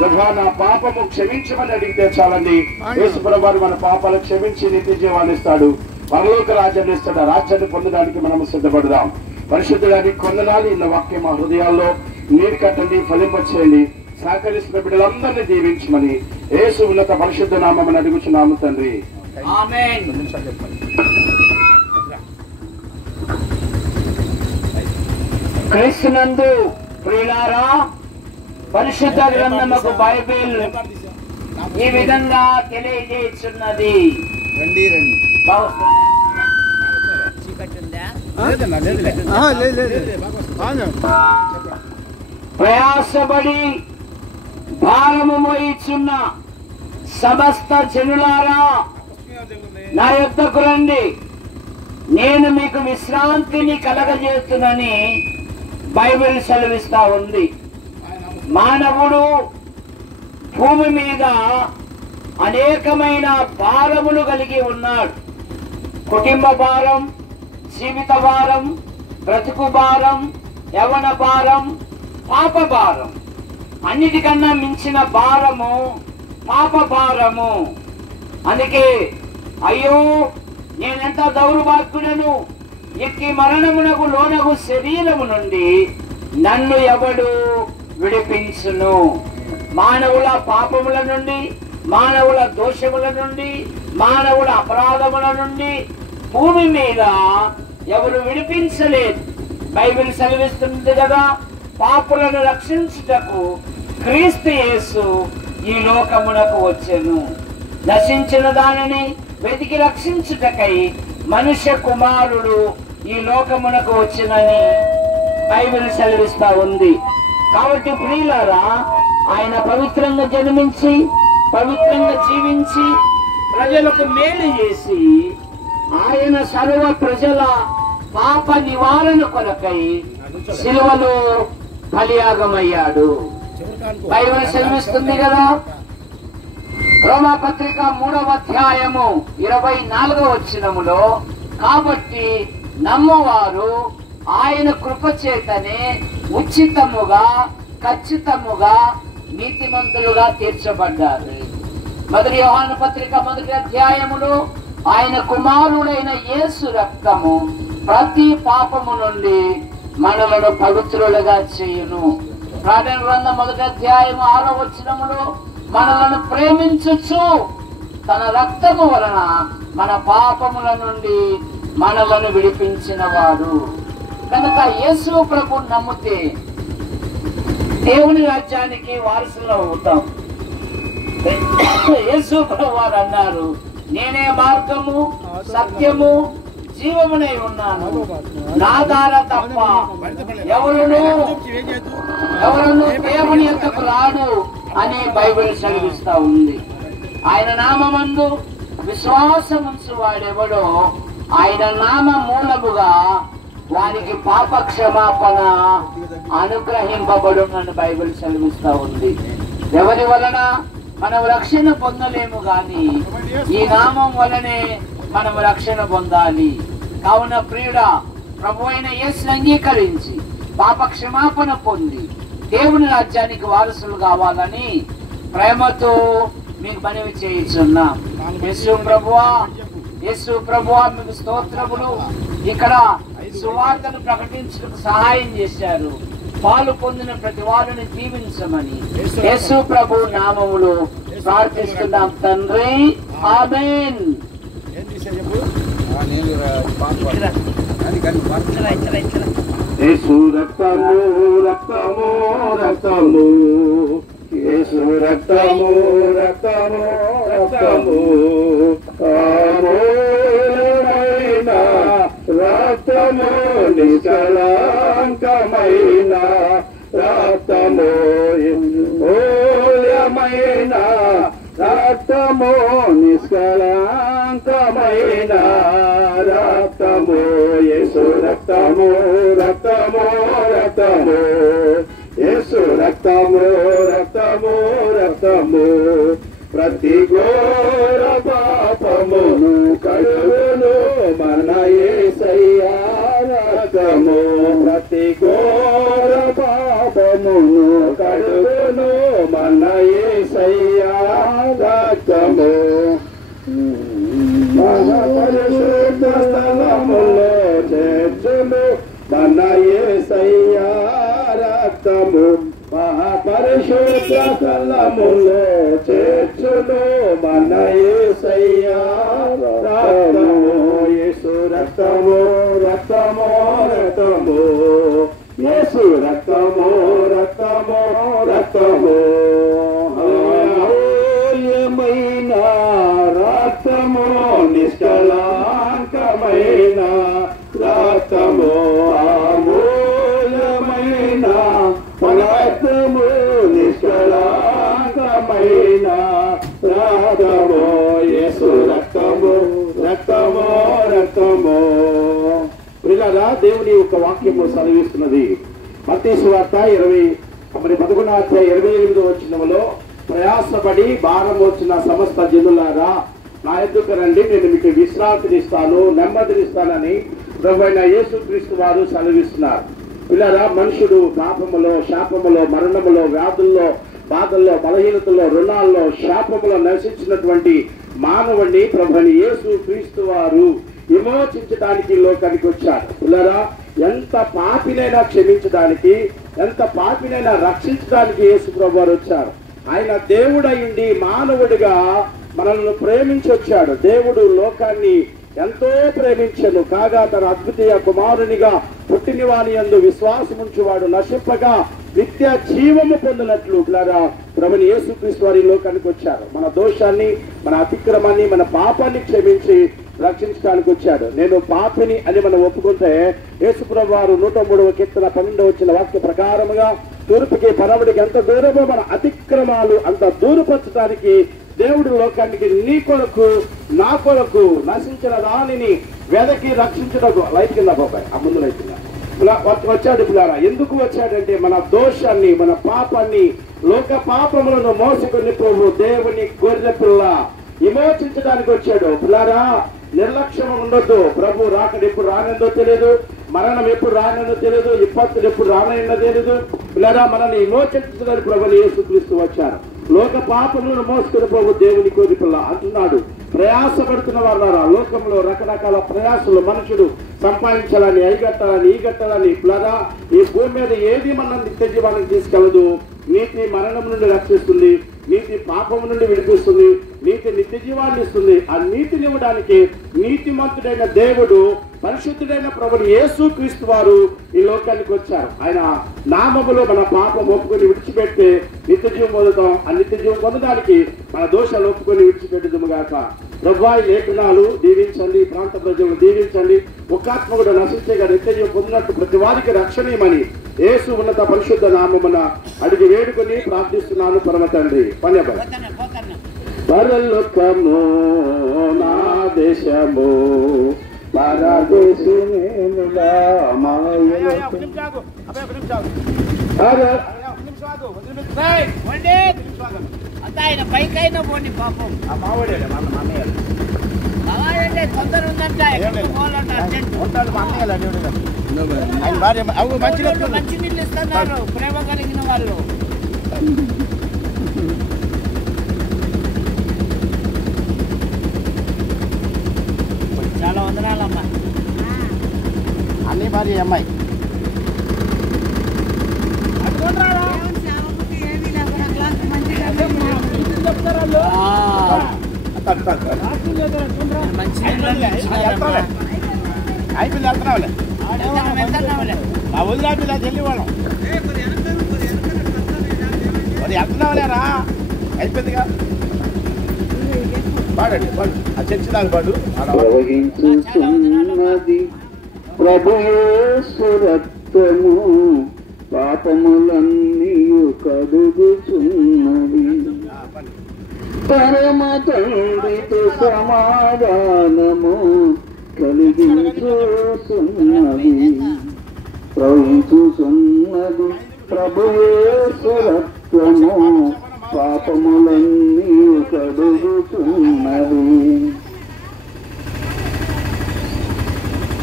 ప్రభా నా పాపము క్షమించమని అడిగితే చాలండి. యేసు ప్రభువు మన పాపాలు క్షమించి నిత్య జీవాన్ని ఇస్తాడు, పరలోక రాజ్యాన్ని ఇస్తాడు. ఆ రాజ్యాన్ని పొందడానికి మనము సిద్ధపడదాం. పరిశుద్ధుడానికి కొందనాలు ఇన్న వాక్యం మా హృదయాల్లో నీరు కట్టండి, ఫలింపచేయండి. సహకరిస్తున్న బిడ్డలందరినీ దీవించమని యేసు ఉన్నత పరిశుద్ధ నామమున అడుగుచున్నాము తండ్రి. ఆమేన్. క్రీస్తునందు ప్రియులారా, పరిశుద్ధ గ్రంథముకు బైబిల్ ఈ విధంగా తెలియజేస్తున్నది. ప్రయాసపడి భారము మోయిచున్న సమస్త జనులారా, నా యొద్దకు రండి, నేను మీకు విశ్రాంతిని కలగజేస్తునని బైబిల్ సెలవిస్తా ఉంది. మానవుడు భూమి మీద అనేకమైన భారములు కలిగి ఉన్నాడు. కుటుంబ భారం, జీవిత భారం, బ్రతుకు భారం, యవ్వన భారం, పాప భారం. అన్నిటికన్నా మించిన భారము పాప భారము. అందుకే అయ్యో నేనెంత దౌర్భాగ్యుడను, ఎక్కి మరణమునకు లోనగు శరీరము నుండి నన్ను ఎవడు విడిపించును. మానవుల పాపముల నుండి, మానవుల దోషముల నుండి, మానవుల అపరాధముల నుండి భూమి మీద ఎవరు విడిపించలేదు. బైబిల్ సెలవిస్తుంది కదా, పాపులను రక్షించుటకు క్రీస్తు యేసు ఈ లోకమునకు వచ్చెను. నశించిన దానిని వెతికి రక్షించుటకై మనుష్య కుమారుడు ఈ లోకమునకు వచ్చినని బైబిల్ సెలవిస్తా ఉంది. కాబట్టి ప్రియులారా, ఆయన పవిత్రంగా జన్మించి, పవిత్రంగా జీవించి, ప్రజలకు మేలు చేసి, ఆయన సర్వ ప్రజల పాప నివారణ కొరకై శిలువలో బలియాగమయ్యాడు. బైబిల్ సెలవిస్తుంది కదా, రోమాపత్రిక 3వ అధ్యాయము 24వ వచనములో, కాబట్టి నమ్మవారు ఆయన కృప చేతనే ఉచితముగా, ఖచ్చితముగా నీతిమంతులుగా తీర్చబడ్డారు. మొదటి యోహాను పత్రిక 1వ అధ్యాయములో ఆయన కుమారుడైన యేసు రక్తము ప్రతి పాపము నుండి మనలను పవిత్రులుగా చేయును. ప్రకటన గ్రంథం 1వ అధ్యాయం 6వ వచనములో మనలను ప్రేమించుచు తన రక్తము వలన మన పాపముల నుండి మనలను విడిపించిన వాడు. కనుక యేసు ప్రభు నమ్మితే దేవుని రాజ్యానికి వారసులు అవుతాం. యేసు ప్రభు వారు అన్నారు, నేనే మార్గము, సత్యము, జీవమునై ఉన్నాను, నా ద్వారా తప్ప ఎవరును దేవుని యొద్దకు రాడు అని బైబిల్ సెలవిస్తా ఉంది. ఆయన నామమందు విశ్వాసముంచు వాడెవడో ఆయన నామ మూలముగా వారికి పాప క్షమాపణ అనుగ్రహింపబడునని బైబిల్ సెలవిస్తా ఉంది. ఎవరి వలన మనం రక్షణ పొందలేము గాని ఈ నామం వలనే మనం రక్షణ పొందాలి. కావున ప్రియుడా, ప్రభు అయిన యేసుని అంగీకరించి పాప క్షమాపణ పొంది దేవుని రాజ్యానికి వారసులు కావాలని ప్రేమతో మీకు మనవి చేయించున్నాం. యేసు ప్రభువా, యేసు ప్రభువా, మీకు స్తోత్రములు. ఇక్కడ సువార్తను ప్రకటించడానికి సహాయం చేశారు. పాలు పొందిన ప్రతి వారిని దీవించమని యేసు ప్రభు నామములో ప్రార్థిస్తున్నాం తండ్రి, ఆమేన్. యేసు రక్తము రక్తము రక్తము, యేసు రక్తము రక్తము రక్తము, అమూల్యమైన రక్తము, నిష్కళంకమైన రక్తము, మూల్యమైన రక్తము, నిష్కళంకమైన రక్తము, యేసు రక్తము రక్తము రక్తము, యేసు రక్తము రక్తము రక్తము, ప్రతి ఘోర పాపమును కడుగును మన యేసయ్యా రక్తము, ప్రతి ఘోర పాపమును కడుగును మన యేసయ్యా రక్తము, మహాపరిశుద్ధ స్థలములో చేర్చును మన యేసయ్యా రక్తము, మహాపరిశుద్ధ స్థలములో చేర్చును మన యేసయ్యా రక్తము, యేసు రక్తము రక్తము రక్తము, యేసు రక్తము రక్తము రక్తము, అమూల్యమైన రక్తము, నిష్కళంకమైన రక్తము, అమూల్యమైన రక్తము, నిష్కళంకమైన రక్తము, యేసు రక్తము రక్తము రక్తము. ప్రియులారా, దేవుని యొక్క వాక్యము సెలవిస్తున్నది. మత్తయి సువార్త 11వ వచనములో, ప్రయాసపడి భారం వచ్చిన సమస్త జనులారా నా యొద్దకు రండి, నేను మీకు విశ్రాంతినిస్తాను, నెమ్మదినిస్తానని ప్రభువైన యేసుక్రీస్తు వారు సెలవిస్తున్నారు. పిల్లరా, మనుషుడు పాపములో, శాపములో, మరణములో, వ్యాధుల్లో, బాధల్లో, బలహీనతల్లో, రుణాల్లో, శాపములో నశించినటువంటి మానవుడిని ప్రభువైన యేసుక్రీస్తు వారు విమోచించడానికి లోకానికి వచ్చారు. పిల్లరా, ఎంత పాపినైనా క్షమించడానికి, ఎంత పాపినైనా రక్షించడానికి యేసు ప్రభు వారు వచ్చారు. ఆయన దేవుడయుండి మానవుడిగా మనల్ని ప్రేమించొచ్చాడు. దేవుడు లోకాన్ని ఎంతో ప్రేమించను కాగా తన అద్వితీయ కుమారునిగా పుట్టిన వాని యందు విశ్వాసముంచువాడు నశింపగా నిత్య జీవము పొందినట్లు ప్రభుని యేసుక్రీస్తు వారి లోకానికి వచ్చారు. మన దోషాన్ని, మన అతిక్రమాన్ని, మన పాపాన్ని క్షమించి రక్షించడానికి వచ్చాడు. నేను పాపిని అని మనం ఒప్పుకుంటే యేసు ప్రభు వారు 103వ కీర్తన 12వ వచ్చిన వాక్య ప్రకారముగా తూర్పుకి పరముడికి ఎంత దూరమో మన అతిక్రమాలు అంత దూరపరచడానికి దేవుడు లోకానికి నీ కొరకు, నా కొరకు నశించిన దానిని వెదకి రక్షించడానికి లైట్ కింద బాబాయ్ ఆ ముందు లైట్ కింద వచ్చాడు. పిల్లారా, ఎందుకు వచ్చాడంటే మన దోషాన్ని, మన పాపాన్ని, లోక పాపములను మోసుకుని ప్రభు దేవుని గొర్రె పిల్ల విమోచించడానికి వచ్చాడు. పిల్లారా, నిర్లక్ష్యం ఉండొద్దు. ప్రభు రాకడ ఎప్పుడు రానందో తెలియదు, మరణం ఎప్పుడు రానందో తెలియదు, విపత్తులు ఎప్పుడు రానో తెలియదు. పిల్లారా, మనల్ని విమోచించడానికి ప్రభుని యేసుక్రీస్తు వచ్చారు. లోక పాపములను మోసుకుని ప్రభు దేవుని గొర్రె పిల్ల అంటున్నాడు. ప్రయాసపడుతున్న వారు లోకంలో రకరకాల ప్రయాసలు మనుషుడు సంపాదించాలని, అయ్యగట్టాలని, ఈ గట్టాలని. పిల్లరా, ఈ భూమి మీద ఏది మన నిత్య జీవానికి తీసుకెళ్ళదు. నీతి మరణం నుండి రక్షిస్తుంది, నీతి పాపం నుండి విడిపిస్తుంది, నీతి నిత్య జీవాన్ని ఇస్తుంది. ఆ నీతిని ఇవ్వడానికి నీతిమంతుడైన దేవుడు, పరిశుద్ధుడైన ప్రభుని యేసుక్రీస్తు వారు ఈ లోకానికి వచ్చారు. ఆయన నామములో మన పాపం ఒప్పుకొని విడిచిపెడితే నిత్య జీవం పొందుతాం. ఆ నిత్య జీవం పొందడానికి మన దోషాలు ఒప్పుకొని విడిచిపెట్టుదుముగాక. ప్రభువా, ఈ లేఖనాలు దీవించండి, ప్రాంత ప్రజలు దీవించండి. ఒక్కాత్మ కూడా నశించేగా నిత్య జీవం పొందినట్టు ప్రతి వారికి రక్షణీయమని యేసు ఉన్నత పరిశుద్ధ నామమున అడిగి వేడుకొని ప్రార్థిస్తున్నాను పరమ తండ్రి. పరలోకము నా దేశము, ఆయన పైకైనా పోండి పాపం. తొందర ఉందంట, మంచి నీళ్ళు ఇస్తున్నారు ప్రేమ కలిగిన వాళ్ళు. భార్య అమ్మాయి అయిపోయింది వెళ్తున్నావులే ఆ వదిలేపిలా చెల్లి వాళ్ళం మరి వెళ్తున్నావులేరా అయిపోయిందిగా పాడండి పాడు ఆ చర్చి దాని పాడు ప్రవహించుతున్నది ప్రభు యేసు రక్తము పాపములన్నీ కడుగుచున్నది పరమ తండ్రితో సమాధానము కలిగించుచున్నది ప్రవహించుచున్నది ప్రభు యేసు రక్తము పాపములన్నీ కడుగుచున్నది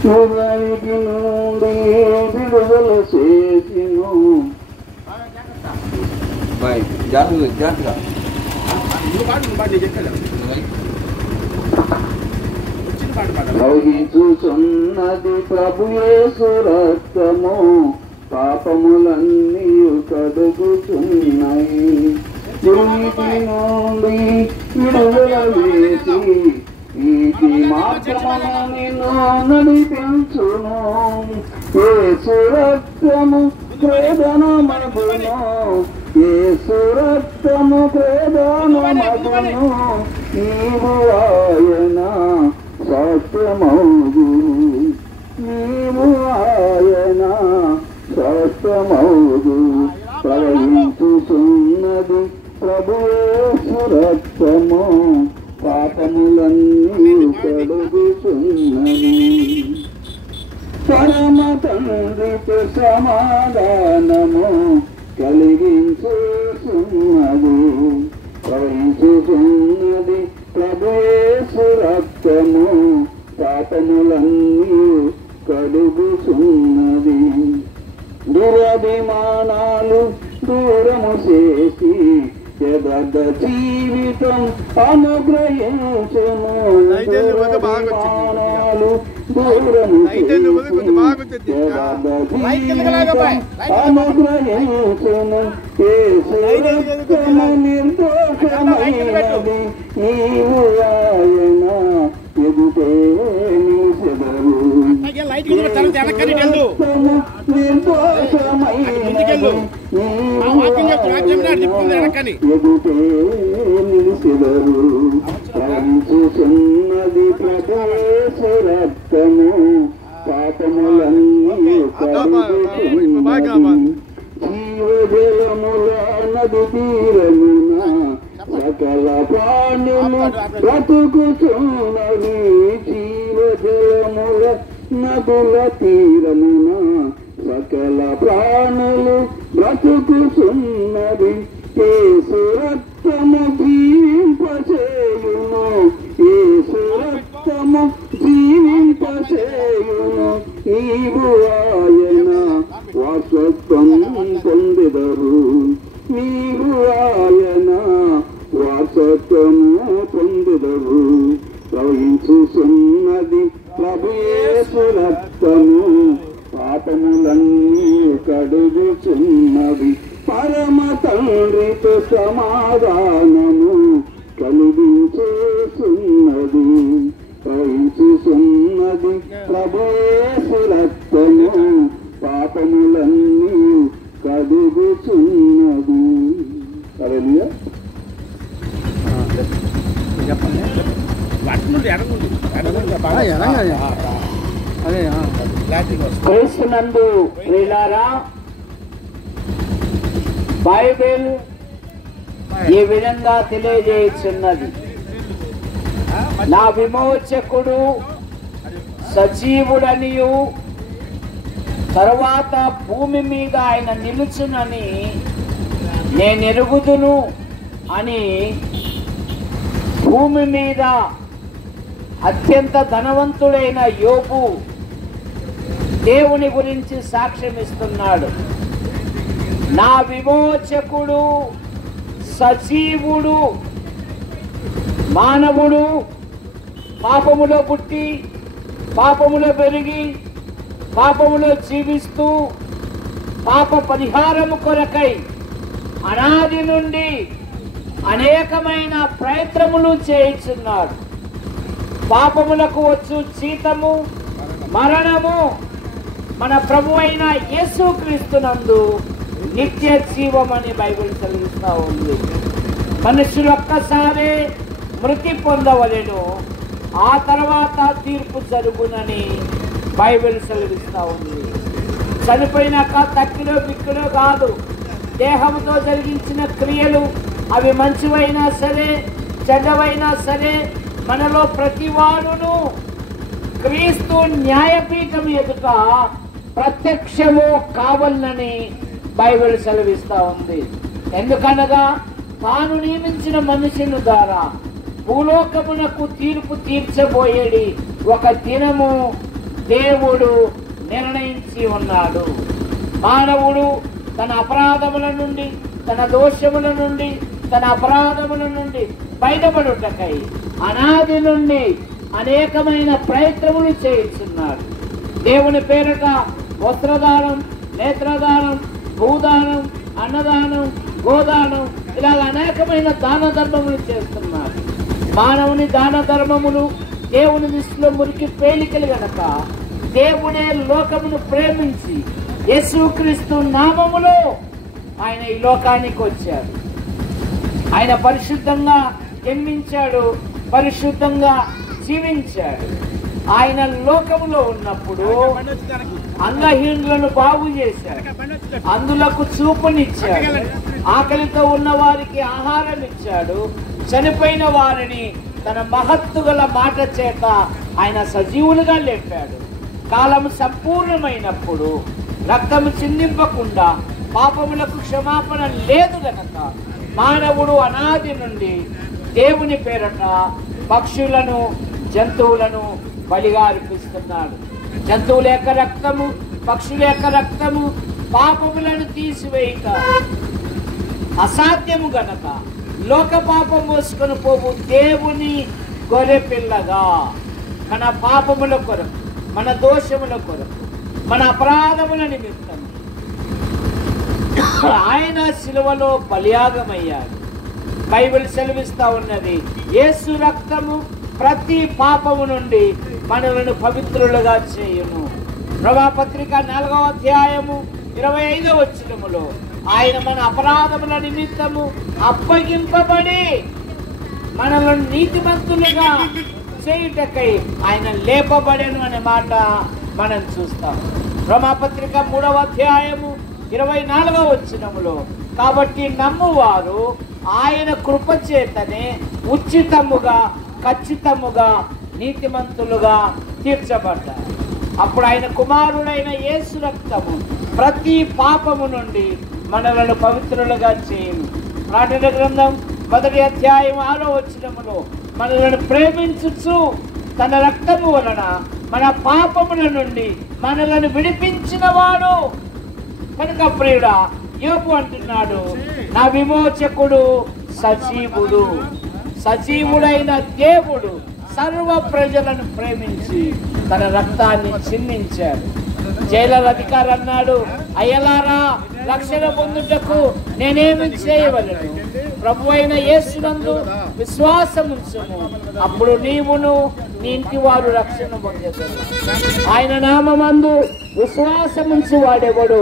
హృదయకి నుండి విడుదల చేసిను ప్రవహించుచున్నది ప్రభు యేసు రక్తము పాపములన్నీ కడుగుచున్నాయి నీతి నుండి విడుదల వేసి నీతి మాత్రమును నిన్ను నడిపించును యేసు రక్తము వేదనమగును యేసు రక్తము వేదనమగును నీవు ఆయన సత్యమౌగు నీవు ఆయన సత్యమౌగు ప్రవహించుచున్నది ప్రభు యేసు రక్తము పాపములన్నీ కడుగుచున్నది పరమ తండ్రితో సమాధానము కలిగించుచున్నది ప్రవహించుచున్నది ప్రభు యేసు రక్తము పాపములన్నీ కడుగుచున్నది దురభిమానాలు దూరము చేసి యథార్థ జీవితం అనుగ్రహించును దురభిమానాలు దూరము చేసి యథార్థ జీవితం అనుగ్రహించును యేసు రక్తము నిర్దోషమైనది నీవు ఆయన ఎదుటే నిలిచెదరు ఎదుటే నిలిచెదరు ప్రవహించుచున్నది ప్రభు యేసు రక్తము పాపములన్నీ కడుగుచున్నది జీవజలముల నది తీరమున సకల ప్రాణులు బ్రతుకుచున్నవి జీవజలముల నదుల తీరమున సకల ప్రాణులు బ్రతుకుచున్నవి యేసు రక్తము జీవింపచేయును యేసు రక్తము జీవింపచేయును నీవు ఆయన వాసత్వం పొందెదరు నీవు ఆయన వాసత్వము పొందెదరు ప్రవహించుచున్నది ప్రభు యేసు రక్తము పాపములన్నీ కడుగుచున్నది పరమ తండ్రితో సమాధానము కలిగించుచున్నది ప్రవహించుచున్నది ప్రభు యేసు రక్తము పాపములన్నీ కడుగుచున్నది. హల్లెలూయా. క్రీస్తునందు ప్రియులారా, బైబిల్ ఈ విధంగా తెలియజేస్తున్నది, నా విమోచకుడు సజీవుడనియు తరువాత భూమి మీద ఆయన నిలుచునని నేను ఎరుగుదును అని భూమి మీద అత్యంత ధనవంతుడైన యోబు దేవుని గురించి సాక్ష్యమిస్తున్నాడు. నా విమోచకుడు సజీవుడు, మానవుడు పాపములో పుట్టి పాపములో పెరిగి పాపములో జీవిస్తూ పాప పరిహారము కొరకై అనాది నుండి అనేకమైన ప్రయత్నములు చేయుచున్నాడు. పాపములకు వచ్చు జీతము మరణము, మన ప్రభు అయిన యేసుక్రీస్తునందు నిత్య జీవమని బైబిల్ సెలవిస్తూ ఉంది. మనుషులు ఒక్కసారి మృతి పొందవలెను, ఆ తర్వాత తీర్పు జరుగునని బైబిల్ సెలవిస్తూ ఉంది. చనిపోయినాక తక్కిలో బిక్కులో కాదు, దేహంతో జరిగించిన క్రియలు అవి మంచివైనా సరే చెడ్డవైనా సరే మనలో ప్రతి వాడును క్రీస్తు న్యాయపీఠం ఎదుట ప్రత్యక్షము కావాలని బైబిల్ సెలవిస్తూ ఉంది. ఎందుకనగా తాను నియమించిన మనుషుల ద్వారా భూలోకమునకు తీర్పు తీర్చబోయేది ఒక దినము దేవుడు నిర్ణయించి ఉన్నాడు. మానవుడు తన అపరాధముల నుండి, తన దోషముల నుండి, తన అపరాధముల నుండి బయటపడుటకై అనాది నుండి అనేకమైన ప్రయత్నములు చేయించున్నాడు. దేవుని పేరిట వస్త్రదానం, నేత్రదానం, భూదానం, అన్నదానం, గోదానం ఇలాగ అనేకమైన దాన ధర్మములు చేస్తున్నాడు. మానవుని దాన ధర్మములు దేవుని దృష్టిలో మురికి పేలికలు గనక దేవుడే లోకమును ప్రేమించి యేసుక్రీస్తు నామములో ఆయన ఈ లోకానికి వచ్చాడు. ఆయన పరిశుద్ధంగా జన్మించాడు, పరిశుద్ధంగా జీవించాడు. ఆయన లోకములో ఉన్నప్పుడు అంగహీనులను బాగు చేశాడు, అందులకు చూపునిచ్చాడు, ఆకలితో ఉన్న వారికి ఆహారం ఇచ్చాడు, చనిపోయిన వారిని తన మహత్తు గల మాట చేత ఆయన సజీవులుగా లేపాడు. కాలం సంపూర్ణమైనప్పుడు రక్తము చిందింపకుండా పాపములకు క్షమాపణ లేదు గనక మానవుడు అనాది నుండి దేవుని పేరట పక్షులను, జంతువులను బలిగా అర్పిస్తున్నాడు. జంతువుల యొక్క రక్తము, పక్షుల యొక్క రక్తము పాపములను తీసివేయక అసాధ్యము గనక లోక పాపం మోసుకొని పోవు దేవుని గొర్రె పిల్లగా మన పాపముల కొరకు, మన దోషముల కొరకు, మన అపరాధముల నిమిత్తం ఆయన శిలువలో బలియాగమయ్యాడు. బైబిల్ సెలవిస్తా ఉన్నది, యేసు రక్తము ప్రతి పాపము నుండి మనలను పవిత్రులుగా చేయును. రోమాపత్రిక 4వ అధ్యాయము 25వ వచనములో ఆయన మన అపరాధముల నిమిత్తము అప్పగింపబడి మనలను నీతిమంతులుగా చేయుటకై ఆయన లేపబడెను అనే మాట మనం చూస్తాం. రోమాపత్రిక 3వ అధ్యాయము 24వ వచనములో కాబట్టి నమ్మువారు ఆయన కృప చేతనే ఉచితముగా ఖచ్చితముగా నీతిమంతులుగా తీర్చబడ్డారు. అప్పుడు ఆయన కుమారుడైన యేసు రక్తము ప్రతి పాపము నుండి మనలను పవిత్రులుగా చేయును. ప్రకటన గ్రంథం 1వ అధ్యాయం 6వ వచనములో మనలను ప్రేమించుచు తన రక్తము వలన మన పాపముల నుండి మనలను విడిపించిన వాడు కనుక ప్రియుడా యోబు అంటున్నాడు, నా విమోచకుడు సజీవుడు. సజీవుడైన దేవుడు సర్వ ప్రజలను ప్రేమించి తన రక్తాన్ని చిందించాడు. జైలర్ అధికారి అన్నాడు, అయ్యలారా రక్షణ పొందుటకు నేనేమి చేయవలను? ప్రభు అయిన యేసునందు విశ్వాసముంచుము, అప్పుడు నీవును నీ ఇంటి వారు రక్షణ పొందుతారు. ఆయన నామమందు విశ్వాసముంచు వాడెవడు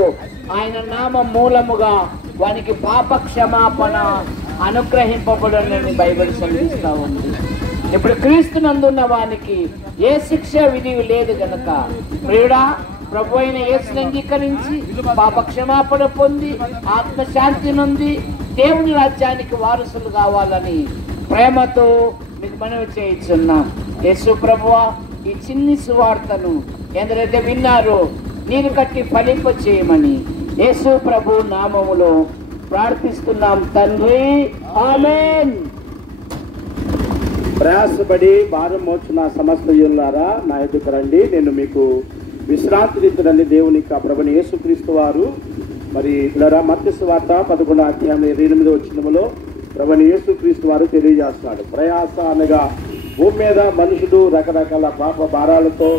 ఆయన నామ మూలముగా వానికి పాప క్షమాపణ అనుగ్రహింపబడునని బైబిల్ సెలవిస్తా ఉంది. ఇప్పుడు క్రీస్తునందున్న వానికి ఏ శిక్ష విధి లేదు గనక ప్రియుడా ప్రభు అయిన యేసుని అంగీకరించి పాప క్షమాపణ పొంది ఆత్మశాంతి నుండి దేవుని రాజ్యానికి వారసులు కావాలని ప్రేమతో మీకు మనవి చేయించున్నాం. యేసు ప్రభువా ఈ చిన్ని సువార్తను ఎందరైతే విన్నారో నీరు కట్టి ఫలింప చేయమని యేసు ప్రభు నామములో ప్రార్థిస్తున్నాం తండ్రి, ఆమేన్. ప్రయాసపడి భారం మోచిన సమస్త యులారా నా ఎదుకు రండి, నేను మీకు విశ్రాంతినిచ్చునని దేవుని ప్రభుని యేసుక్రీస్తు వారు మరి ఇలా మత్తయి సువార్త 11వ అధ్యాయం 28వ వచనములో ప్రభుని యేసుక్రీస్తు వారు తెలియజేస్తున్నాడు. ప్రయాస అనగా భూమి మీద మనుషుడు రకరకాల పాప భారాలతో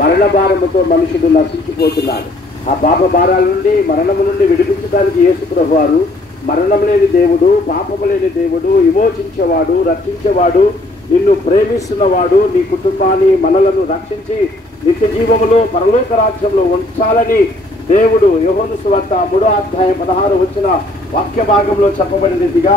మరణ భారముతో మనుషుడు నశించిపోతున్నాడు. ఆ పాప భారాల నుండి, మరణము నుండి విడిపించడానికి యేసు ప్రభువారు మరణం లేని దేవుడు, పాపము లేని దేవుడు, విమోచించేవాడు, రక్షించేవాడు, నిన్ను ప్రేమిస్తున్నవాడు, నీ కుటుంబాన్ని మనలను రక్షించి నిత్య జీవములో పరలోక రాజ్యంలో ఉంచాలని దేవుడు యోహాను సువార్త 3వ అధ్యాయం 16 వచ్చిన వాక్య భాగంలో చెప్పబడిన రీతిగా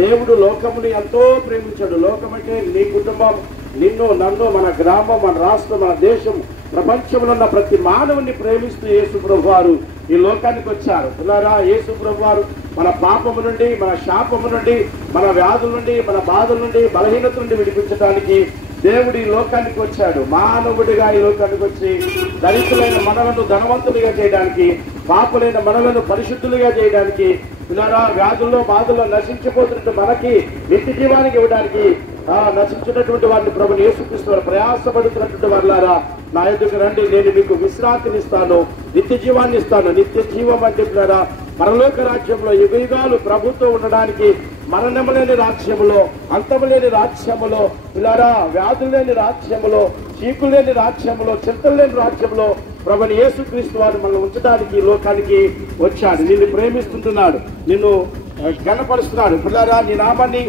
దేవుడు లోకముని ఎంతో ప్రేమించాడు. లోకమంటే నీ కుటుంబం, నిన్ను, నన్ను, మన గ్రామం, మన రాష్ట్రం, మన దేశం, ప్రపంచంలో ఉన్న ప్రతి మానవుని ప్రేమిస్తూ యేసు ప్రభువారు ఈ లోకానికి వచ్చారు. పిల్లరా, యేసు ప్రభువారు మన పాపము నుండి, మన శాపము నుండి, మన వ్యాధుల నుండి, మన బాధల నుండి, బలహీనత నుండి విడిపించడానికి దేవుడు ఈ లోకానికి వచ్చాడు. మానవుడిగా ఈ లోకానికి వచ్చి దరిద్రులైన మనలను ధనవంతులుగా చేయడానికి, పాపులైన మనలను పరిశుద్ధులుగా చేయడానికి, పిల్లరా వ్యాధుల్లో బాధల్లో నశించిపోతున్నట్టు మనకి నిత్య జీవానికి ఇవ్వడానికి నశించినటువంటి వారిని ప్రభుని యేసుక్రీస్తు ప్రయాసపడుతున్నటువంటి వారులారా, నా ఎదుగు రండి, నేను మీకు విశ్రాంతినిస్తాను, నిత్య జీవాన్ని ఇస్తాను. నిత్య జీవం అంటే పిల్లరా పరలోక రాజ్యంలో యుగయుగాలు ప్రభుత్వం ఉండడానికి, మరణము లేని రాజ్యములో, అంతము లేని రాజ్యములో, పిల్లరా వ్యాధులు లేని రాజ్యములో, చీకులు లేని రాజ్యములో, చింతలు లేని రాజ్యంలో ప్రభుని యేసుక్రీస్తు వారు మనల్ని ఉంచడానికి ఈ లోకానికి వచ్చాడు. నిన్ను ప్రేమిస్తుంటున్నాడు, నిన్ను ఘనపరుస్తున్నాడు. పిల్లరా నీ నామాన్ని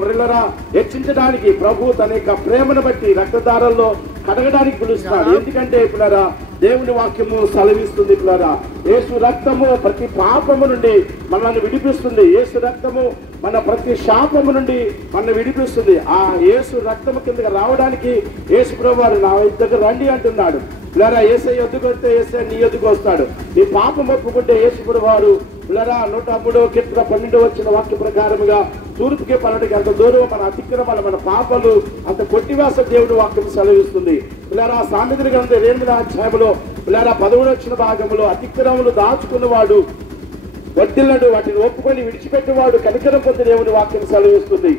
పిల్లరా హెచ్చించడానికి ప్రభు తన యొక్క ప్రేమను బట్టి రక్తధారల్లో కడగడానికి పిలుస్తున్నాడు. ఎందుకంటే పిల్లరా దేవుని వాక్యము సెలవిస్తుంది. పిల్లరా యేసు రక్తము ప్రతి పాపము నుండి మనల్ని విడిపిస్తుంది. యేసు రక్తము మన ప్రతి శాపము నుండి మన విడిపిస్తుంది. ఆ యేసు రక్తము కిందకి రావడానికి యేసు ప్రభువారు నా దగ్గర రండి అంటున్నాడు. పిల్లరా యేసయ్య ఎద్దుకు వస్తే యేసయ్య నీ ఎద్దుకు వస్తాడు. నీ పాపం ఒప్పుకుంటే యేసు ప్రభువారు పిల్లరా 103వ కీర్తన 12 వచ్చిన వాక్య ప్రకారముగా తూర్పుకి పన్నటికి అంత దూరం మన అతిక్రమాలు, మన పాపాలు అంత కొట్టివేస దేవుడు వాక్యం సెలవిస్తుంది. పిల్లరా సామెతల గ్రంథం 8వ అధ్యాయంలో పిల్లరా 11 వచ్చిన భాగంలో అతిక్రమములు దాచుకున్నవాడు వడ్డిల్లడు, వాటిని ఒప్పుకొని విడిచిపెట్టేవాడు కనికరం పొంది దేవుని వాక్యం సెలవిస్తుంది.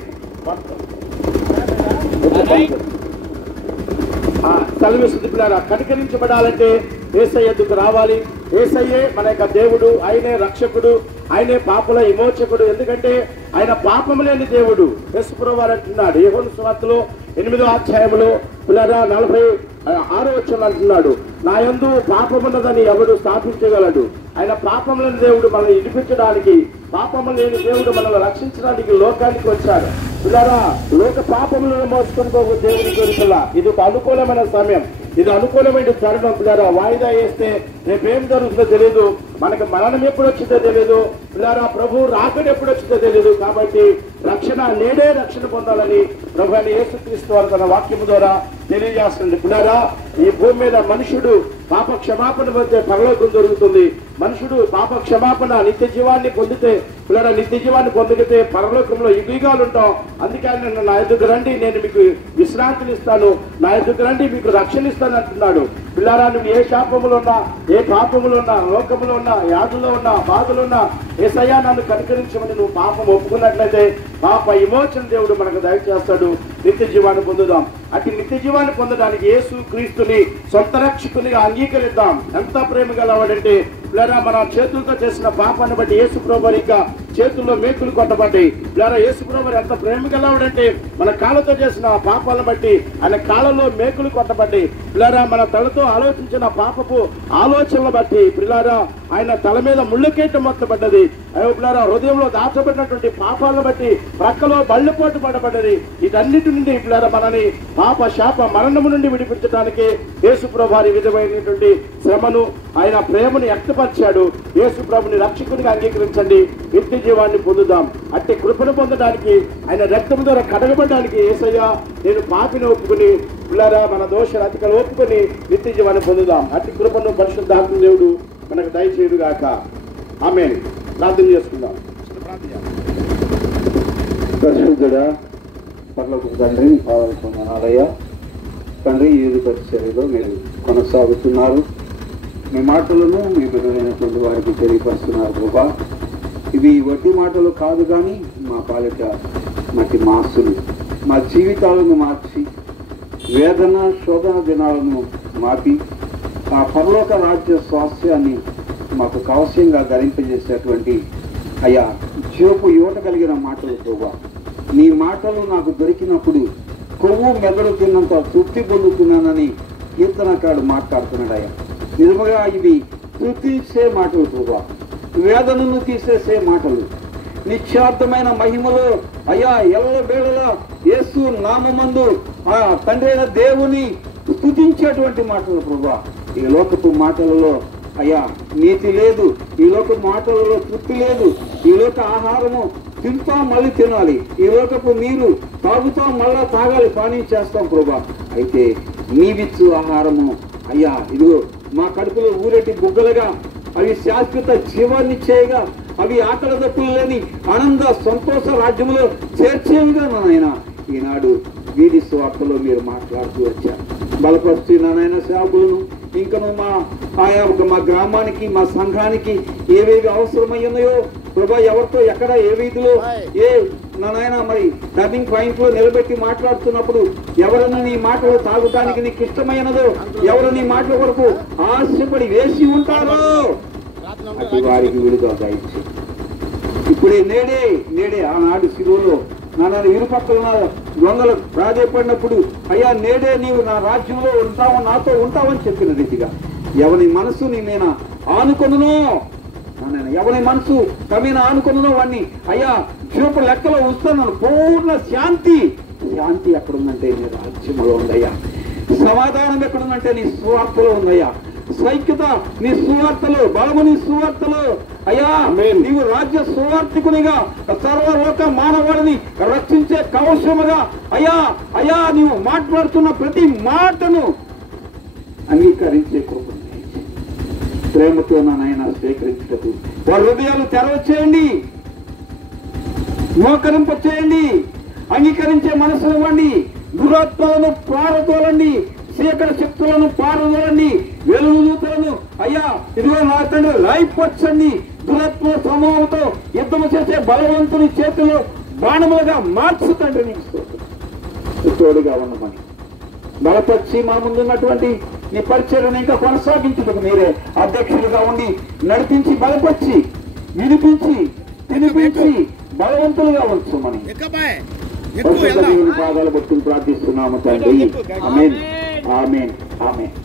సెలవిస్తుంది. పిల్లరా కనికరించబడాలంటే యేసయ్య ఎద్దుకు రావాలి. యేసయ్యే మన యొక్క దేవుడు, ఆయనే రక్షకుడు, ఆయనే పాపుల విమోచకుడు. ఎందుకంటే ఆయన పాపము లేని దేవుడు. యేసు ప్రభువారు అంటున్నాడు యోహాను సువార్తలో 8వ అధ్యాయంలో పిల్లరా 46వ వచనం అంటున్నాడు, నా యందు పాపమున్నదని ఎవడు స్థాపించగలడు? ఆయన పాపము లేని దేవుడు మనల్ని విడిపించడానికి, పాపము లేని దేవుడు మనల్ని రక్షించడానికి లోకానికి వచ్చాడు. పిల్లరా లోక పాపములను మోసుకొని పోగు దేవుని కోరికలా ఇది ఒక అనుకూలమైన సమయం, ఇది అనుకూలమైన తరుణం. పిల్లరా వాయిదా వేస్తే రేపేం జరుగుతుందో తెలియదు, మనకు మరణం ఎప్పుడు వచ్చిందో తెలియదు, పిల్లరా ప్రభు రాకడ ఎప్పుడు వచ్చిందో తెలియదు. కాబట్టి రక్షణ నేడే రక్షణ పొందాలని ప్రభు అని యేసుక్రీస్తు వారు తన వాక్యము ద్వారా తెలియజేస్తుంది. పిల్లరా ఈ భూమి మీద మనుషుడు పాప క్షమాపణ పొందితే పరలోకం దొరుకుతుంది. మనుషుడు పాప క్షమాపణ నిత్య జీవాన్ని పొందితే పిల్లరా నిత్య జీవాన్ని పొందితే పరలోకంలో యుగాలు ఉంటాం. అందుకే ఆయన నా ఎదుగు రండి, నేను మీకు విశ్రాంతిని ఇస్తాను, నా ఎదుగు రండి మీకు రక్షణ ఇస్తాను అంటున్నాడు. పిల్లరా నువ్వు ఏ శాపములో ఉన్నా, ఏ పాపములో ఉన్నా, లోకములో ఉన్నా, వ్యాధుల్లో ఉన్నా, బాధలు ఉన్నా, యేసయ్యా నన్ను కనికరించమని నువ్వు పాపం ఒప్పుకున్నట్లయితే పాప విమోచన దేవుడు మనకు దయచేస్తాడు. నిత్య జీవాన్ని పొందుదాం. అటు నిత్య జీవాన్ని పొందడానికి యేసు క్రీస్తుని సొంత రక్షకునిగా అంగీకరిద్దాం. ఎంత ప్రేమ గలవాడంటే పిల్లరా మన చేతులతో చేసిన పాపాన్ని బట్టి యేసు ప్రభువారి యొక్క చేతుల్లో మేకులు కొట్టబడ్డాయి. పిల్లరా యేసు ప్రభువారు ఎంత ప్రేమ గలవాడంటే మన కాళ్ళతో చేసిన పాపాలను బట్టి ఆయన కాళ్ళలో మేకులు కొట్టబడ్డాయి. పిల్లరా మన తలతో ఆలోచించిన పాపపు ఆలోచనలు బట్టి పిల్లరా ఆయన తల మీద ముళ్ళుకేట మొత్తబడ్డది. పిల్లరా హృదయంలో దాచబడినటువంటి పాపాలను బట్టి ప్రక్కలో బళ్ళుపోటు పడబడ్డది. వీటన్నిటి నుండి పిల్లరా మనని పాప శాప మరణము నుండి విడిపించడానికి యేసు ప్రభువారి విధమైనటువంటి శ్రమను ఆయన ప్రేమను వ్యక్తపరిచాడు. యేసు ప్రభుని రక్షకునిగా అంగీకరించండి, నిత్య జీవాన్ని పొందుదాం. అట్టి కృపను పొందడానికి ఆయన రక్తం ద్వారా కడగబడడానికి యేసయ్యా నేను పాపిని ఒప్పుకుని పిల్లరా మన దోష అతికలు ఒప్పుకొని నిత్య జీవాన్ని పొందుదాం. అట్టి కృపను పరిశుద్ధాత్మ దేవుడు మనకు దయచేయుగాక. ఆమేన్. ప్రార్థన చేసుకుందాం. పరిశుద్ధుడా పరలోక తండ్రి పాదాలయ్యా తండ్రి ఈ పరిచర్యలో మీరు కొనసాగుతున్నారు. మీ మాటలను మీ బిడ్డలైనటువంటి వారికి తెలియపరుస్తున్నారు ప్రభా. ఇవి వడ్డీ మాటలు కాదు కానీ మా పాలిట మట్టి మాసులు, మా జీవితాలను మార్చి వేదన శోధన దినాలను మాపి ఆ పరలోక రాజ్య స్వాస్థ్యాన్ని మాకు కవశ్యంగా ధరింపజేసేటువంటి అయ్యా జీవపు యువత కలిగిన మాటలు ప్రభా. నీ మాటలు నాకు దొరికినప్పుడు కొవ్వు మెదడు తిన్నంత తృప్తి పొందుతున్నానని కీర్తనకారుడు మాట్లాడుతున్నాడు అయ్యా. నిజముగా ఇవి స్తుతించే మాటలు ప్రభా, వేదనను తీసేసే మాటలు, నిత్యార్థమైన మహిమలో అయ్యా ఎల్లవేళలా యేసు నామమందు ఆ తండ్రి అయిన దేవుని స్తుతించేటువంటి మాటలు ప్రభా. ఈ లోకపు మాటలలో అయ్యా నీతి లేదు, ఈ లోకపు మాటలలో తృప్తి లేదు. ఈ లోక ఆహారము తింటాం మళ్ళీ తినాలి, ఈ లోకపు నీరు తాగుతాం మళ్ళా తాగాలి, పానీ చేస్తాం ప్రభా. అయితే నీవిచ్చు ఆహారము అయ్యా ఇదిగో మా కడుపులో ఊరేటి బుగ్గలుగా, అవి శాశ్వత జీవాన్ని చేయగా, అవి ఆకలి దప్పులు లేని ఆనంద సంతోష రాజ్యంలో చేర్చేవిగా నాయన ఈనాడు వీధి స్వార్థలో మీరు మాట్లాడుతూ వచ్చారు. బలపరుస్తున్న నాయన సేవకులను ఇంకను మా గ్రామానికి మా సంఘానికి ఏవేవి అవసరమయ్యున్నాయో ప్రభా, ఎవరితో ఎక్కడ ఏ వీధిలో ఏ నాయన మరి టర్నింగ్ పాయింట్ లో నిలబెట్టి మాట్లాడుతున్నప్పుడు ఎవరన్నా నీ మాటలు తాగటానికి నీకు ఇష్టమైనదో, ఎవరు నీ మాటల కొరకు ఆశపడి వేసి ఉంటారో అటు వారికి విడుదల దయచేయి. ఇప్పుడే నేడే ఆనాడు శిలువలో నాన్న ఇరుపక్కల దొంగలు ప్రాధేయపడినప్పుడు అయ్యా నేడే నీవు నా రాజ్యంలో ఉంటావు, నాతో ఉంటావని చెప్పిన రీతిగా ఎవరి మనసు నీ మీద ఆనుకొనునో, ఎవరి మనసు కమీన ఆనుకొనునో వాడిని అయ్యా జీవపు లెక్కలో ఉంచుతున్నాను. పూర్ణ శాంతి ఎక్కడుందంటే నీ రాజ్యంలో ఉందయ్యా. సమాధానం ఎక్కడుందంటే నీ సువార్తలో ఉందయ్యా. సైక్యత నీ సువార్తలో, బలము నీ సువార్తలో అయ్యా. నీవు రాజ్య సువార్తికునిగా సర్వలోక మానవాడిని రక్షించే కవచముగా అయ్యా నీవు మాట్లాడుతున్న ప్రతి మాటను అంగీకరించే కృప ప్రేమతో నాయన స్వీకరించటకు వారి హృదయాలు తెరవచేయండి, మోకరింప చేయండి, అంగీకరించే మనసును ఇవ్వండి. దురాత్మలను పారదోలండి, చీకటి శక్తులను పారదోలండి, వెలుగు దూతలను అయ్యా ఇదిగో నా తండ్రి లైపొచ్చండి. దురాత్మ సమూహంతో యుద్ధము చేసే బలవంతుని చేతిలో బాణములుగా మార్చు తండ్రి. నీకు తోడుగా ఉన్నమని బలపరిచి మా ముందున్నటువంటి నీ పరిచర్యను ఇంకా కొనసాగించుటకు మీరే అధ్యక్షులుగా ఉండి నడిపించి బలపరిచి వినిపించి తినిపించి బలవంతులుగా ఉంచమని పాదాలు పట్టుకుని ప్రార్థిస్తున్నాము తండ్రి. ఆమేన్ ఆమేన్ ఆమేన్.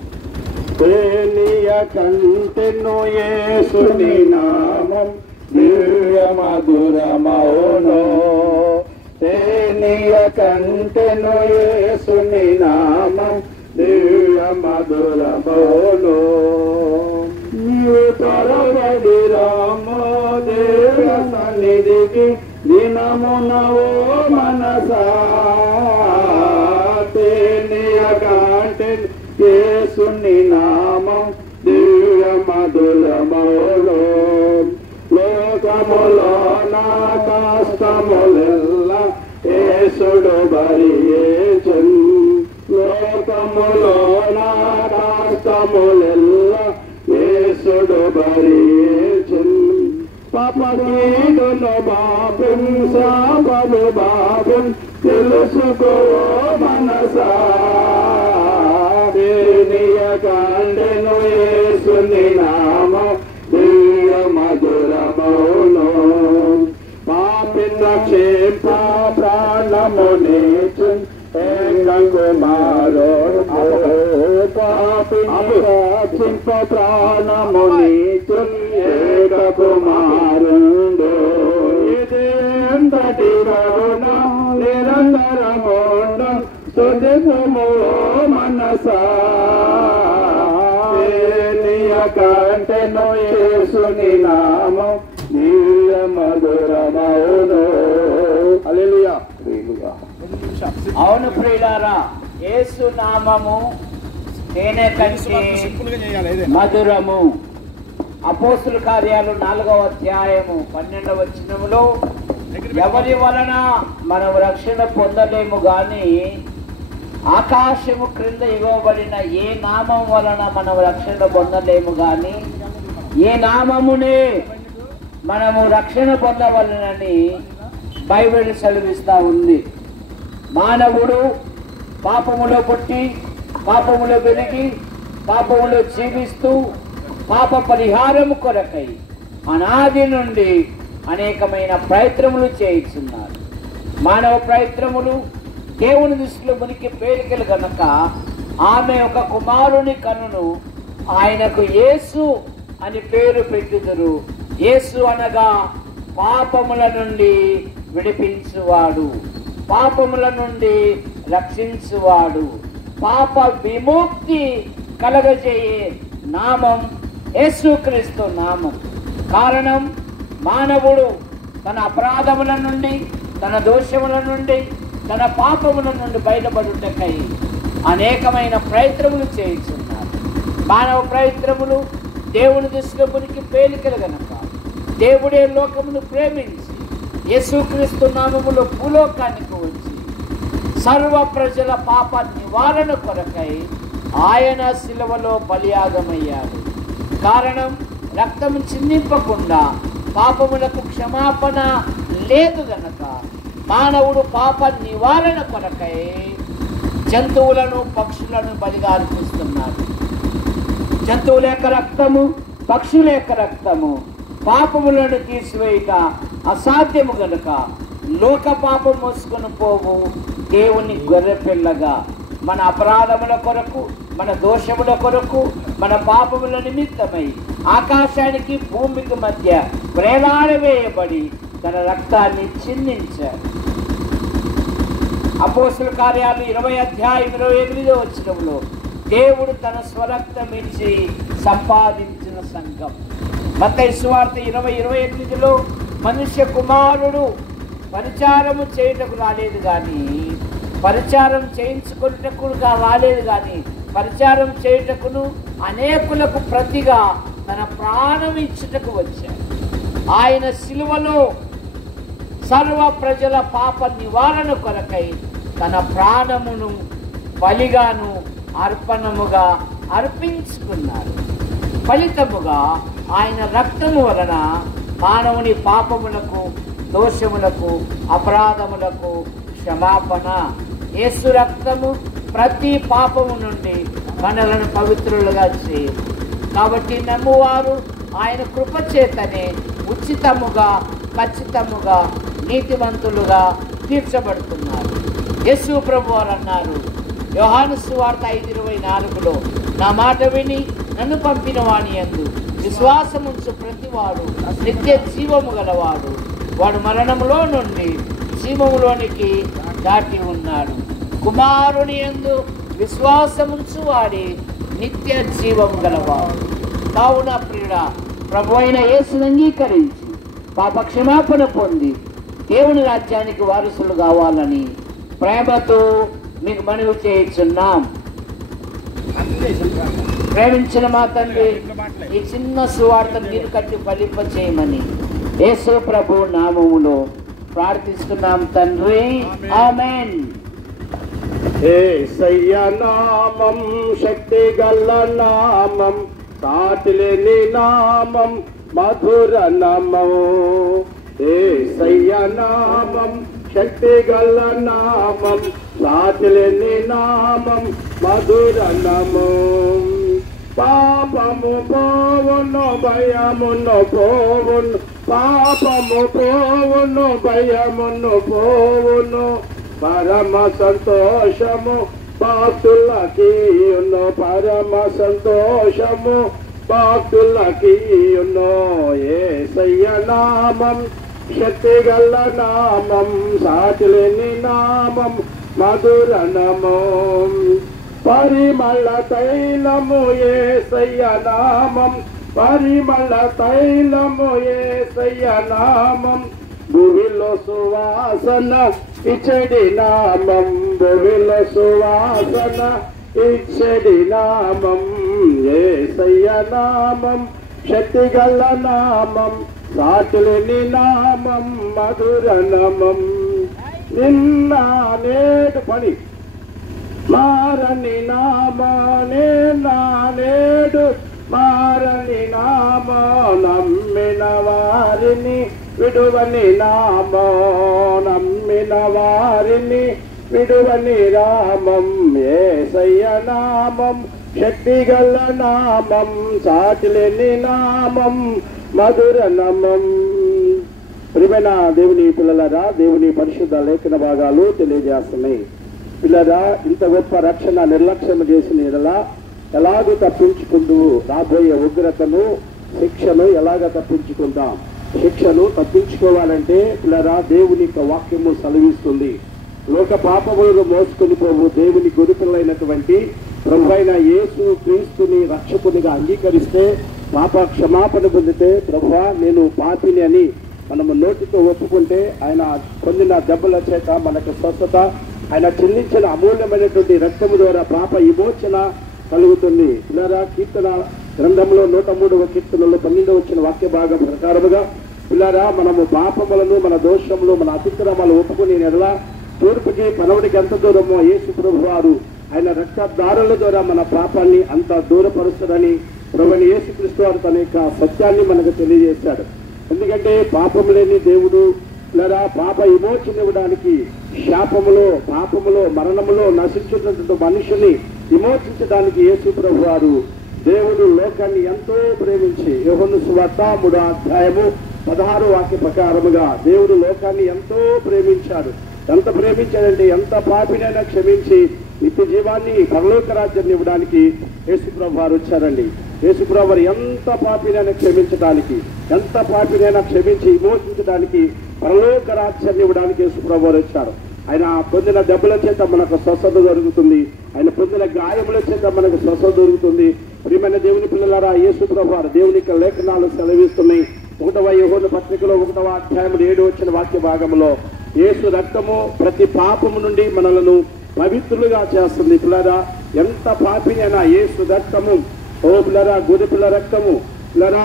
కంటెను యేసుని నామం దివ్య మధురమౌనో, తేనియ కంటెను యేసుని నామం దివ్య మధురమౌనో. నీవు త్వరపడి రామో దేవ సన్నిధికి దినమునవో మనసా, తేనియ కంటెను యేసుని నామం దివ్య మధురమౌనో. లోకములో నా కష్టములెల్ల యేసుడు భరించెను, లోకములో నా కష్టములెల్ల యేసుడు భరించెను. పాపకీడును బాబున్ శాపము బాబున్ తెలుసుకో మనసా, కండెను యేసుని నామం దివ్య మధురమౌనో. పాపిని రక్షింప ప్రాణము నీచున్ ఏకంగుమారో, పాపిని రక్షింప ప్రాణము నీచున్ ఏకకుమారుండు. ఇదేంతటి కరుణ నిరంతరముండు స్తుతించుము మనసా, కంటెను యేసుని నామం దివ్య మధురమౌనో. హల్లెలూయా. అవును ప్రియులారా, యేసు నామము తేనె కంటే మధురము. అపోస్తుల కార్యాలు 4వ అధ్యాయము 12వ వచనములో ఎవరి వలన మనం రక్షణ పొందలేము గాని ఆకాశము క్రింద ఇవ్వబడిన ఏ నామం వలన మనం రక్షణ పొందలేము గాని ఏ నామమునే మనము రక్షణ పొందవలనని బైబిల్ సెలవిస్తా ఉంది. మానవుడు పాపములో పుట్టి పాపములో పెరిగి పాపములో జీవిస్తూ పాప పరిహారము కొరకై అనాది నుండి అనేకమైన ప్రయత్నములు చేయిస్తున్నారు. మానవ ప్రయత్నములు దేవుని దృష్టిలో మునికి పేలికలు కనుక ఆమె ఒక కుమారుని కనును, ఆయనకు యేసు అని పేరు పెట్టుదురు. యేసు అనగా పాపముల నుండి విడిపించువాడు, పాపముల నుండి రక్షించువాడు. పాప విముక్తి కలగజేయే నామం యేసుక్రీస్తు నామం. కారణం, మానవుడు తన అపరాధముల నుండి, తన దోషముల నుండి, తన పాపముల నుండి బయటపడుటకై అనేకమైన ప్రయత్నములు చేయించున్నారు. మానవ ప్రయత్నములు దేవుని దృష్టిలో మురికి పేలికలు గనక దేవుడే లోకమును ప్రేమించి యేసుక్రీస్తు నామములో భూలోకానికి వచ్చి సర్వ ప్రజల పాప నివారణ కొరకై ఆయన శిలువలో బలియాగమయ్యాడు. కారణం, రక్తము చిందింపకుండా పాపములకు క్షమాపణ లేదు గనక మానవుడు పాప నివారణ కొరకై జంతువులను, పక్షులను బలిగా అర్పిస్తున్నాడు. జంతువుల యొక్క రక్తము, పక్షుల యొక్క రక్తము పాపములను తీసివేయక అసాధ్యము గనుక లోక పాపం మోసుకొని పోవు దేవుని గొర్రె పిల్లగా మన అపరాధముల కొరకు, మన దోషముల కొరకు, మన పాపముల నిమిత్తమై ఆకాశానికి భూమికి మధ్య వేలాడవేయబడి తన రక్తాన్ని చిందించాడు. అపోస్తుల కార్యాలు 20:28 దేవుడు తన స్వరక్తం ఇచ్చి సంపాదించిన సంఘం. మత్తయి సువార్త 20:28 మనుష్య కుమారుడు పరిచారము చేయుటకు రాలేదు కానీ, పరిచారం చేయించుకున్నటకు రాలేదు కానీ పరిచారం చేయుటకును అనేకులకు ప్రతిగా తన ప్రాణం ఇచ్చుటకు వచ్చాడు. ఆయన శిలువలో సర్వ ప్రజల పాప నివారణ కొరకై తన ప్రాణమును బలిగాను అర్పణముగా అర్పించుకున్నారు. ఫలితముగా ఆయన రక్తము వలన మానవుని పాపములకు, దోషములకు, అపరాధములకు క్షమాపణ. యేసు రక్తము ప్రతి పాపము నుండి మనలను పవిత్రులుగా చేయు. కాబట్టి నమ్మువారు ఆయన కృపచేతనే ఉచితముగా, ఖచ్చితముగా నీతివంతులుగా తీర్చబడుతున్నారు. యేసు ప్రభువారు అన్నారు యోహాను సువార్త 5:24 నా మాట విని నన్ను పంపిన వాని యందు విశ్వాసముంచు ప్రతివాడు నిత్య జీవము గలవాడు, వాడు మరణములో నుండి జీవములోనికి దాటి ఉన్నాడు. కుమారుని యందు విశ్వాసముంచు వాడి నిత్య జీవము గలవాడు. కావున ప్రియుడా, ప్రభు అయిన యేసును అంగీకరించి పాప క్షమాపణ పొంది దేవుని రాజ్యానికి వారసులు కావాలని ప్రేమతో మీకు మనవి చేయించున్నాం. ప్రేమించిన మా తండ్రి, ఈ చిన్న సువార్త నీరు కట్టి ఫలింప చేయమని యేసు ప్రభు నామములో ప్రార్థిస్తున్నాం తండ్రి, ఆమేన్. యేసయ్య నామం శక్తి గల నామం, సాటిలేని నామం, మధుర నామం. యేసయ్య నామం శక్తి గల నామం, సాటిలేని నామం, మధుర నామం. పాపము పోవును, భయమును పోవును, పాపము పోవును, భయమును పోవును, పరమ సంతోషము భక్తులకియును, పరమ సంతోషము భక్తులకియును. యేసయ్య నామం శక్తి గల నామం, సాటిలేని నామం, మధుర నామం. పరిమళ తైలము యేసయ్య నామం, పరిమళ తైలము యేసయ్య నామం. భూమిలో సువాసన ఇచ్చడి నామం, భూమిలో సువాసన ఇచ్చడి నామం. యేసయ్య నామం శక్తి గల నామం, సాటిలేని నామం, మధుర నామం. నిన్న నేడు పని మారని నామానే, నేడు మారని నామా, నమ్మిన వారిని విడువని నామా, నమ్మిన వారిని విడువని నామం. యేసయ్య నామం శక్తి గల నామం, సాటిలేని నామం, మధుర నామం. ప్రియమైన దేవుని పిల్లలారా, దేవుని పరిశుద్ధ లేఖన భాగాలు తెలియజేస్తున్నాయి. పిల్లరా ఇంత గొప్ప రక్షణ నిర్లక్ష్యం చేసిన ఎడలా ఎలాగూ తప్పించుకుంటూ రాబోయే ఉగ్రతను శిక్షను ఎలాగ తప్పించుకుందాం. శిక్షను తప్పించుకోవాలంటే పిల్లరా దేవుని యొక్క వాక్యము సెలవిస్తుంది. లోక పాపములను మోసుకొని పోవు దేవుని గొర్రెపిల్లైనటువంటి ప్రభువైన యేసు క్రీస్తుని రక్షకునిగా అంగీకరిస్తే పాప క్షమాపణ పొందితే ప్రభువా నేను పాపిని అని మనము నోటితో ఒప్పుకుంటే ఆయన పొందిన దెబ్బల చేత మనకు స్వస్థత, ఆయన చెల్లించిన అమూల్యమైనటువంటి రక్తము ద్వారా పాప విమోచన కలుగుతుంది. పిల్లరా కీర్తన గ్రంథంలో 103వ కీర్తనలో 12వ వచ్చిన వాక్య భాగం ప్రకారముగా పిల్లరా మనము పాపములను మన దోషములు మన అతిక్రమాలు ఒప్పుకుని ఎడలా తూర్పుకి పనవడికి ఎంత దూరమో యేసు ప్రభు వారు ఆయన రక్తదారుల ద్వారా మన పాపాన్ని అంత దూరపరుస్తారని ప్రభువైన యేసుక్రీస్తు వారు తన యొక్క సత్యాన్ని మనకు తెలియజేశాడు. ఎందుకంటే పాపం లేని దేవుడు లేదా పాప విమోచన ఇవ్వడానికి శాపములో పాపములో మరణములో నశించున్నటువంటి మనుషుని విమోచించడానికి యేసు ప్రభు వారు దేవుడు లోకాన్ని ఎంతో ప్రేమించి యోహాను సువార్త 3వ అధ్యాయము 16వ వాక్య ప్రకారముగా దేవుడు లోకాన్ని ఎంతో ప్రేమించాడు. ఎంత ప్రేమించాడంటే ఎంత పాపినైనా క్షమించి నిత్య జీవాన్ని పరలోక రాజ్యాన్ని ఇవ్వడానికి యేసుప్రభు వారు వచ్చారండి. యేసుప్రభు వారు ఎంత పాపినైనా క్షమించడానికి, ఎంత పాపినైనా క్షమించి విమోచించడానికి, పరలోక రాజ్యాన్ని ఇవ్వడానికి యేసుప్రభు వారు వచ్చారు. ఆయన పొందిన దెబ్బల చేత మనకు స్వస్థత దొరుకుతుంది. ఆయన పొందిన గాయముల చేత మనకు స్వస్థత దొరుకుతుంది. ప్రియమైన దేవుని పిల్లలారా, యేసుప్రభు వారు దేవుని యొక్క లేఖనాలు సెలవిస్తున్నాయి. 1వ యోహాను పత్రికలో 1వ అధ్యాయం 7వ వచ్చిన వాక్య భాగంలో యేసు రక్తము ప్రతి పాపము నుండి మనలను పవిత్రులుగా చేస్తుంది. పిల్లరా ఎంత పాపినైనా యేసు రక్తము, ఓ పిల్లరా గొర్రెపిల్ల రక్తము, పిల్లరా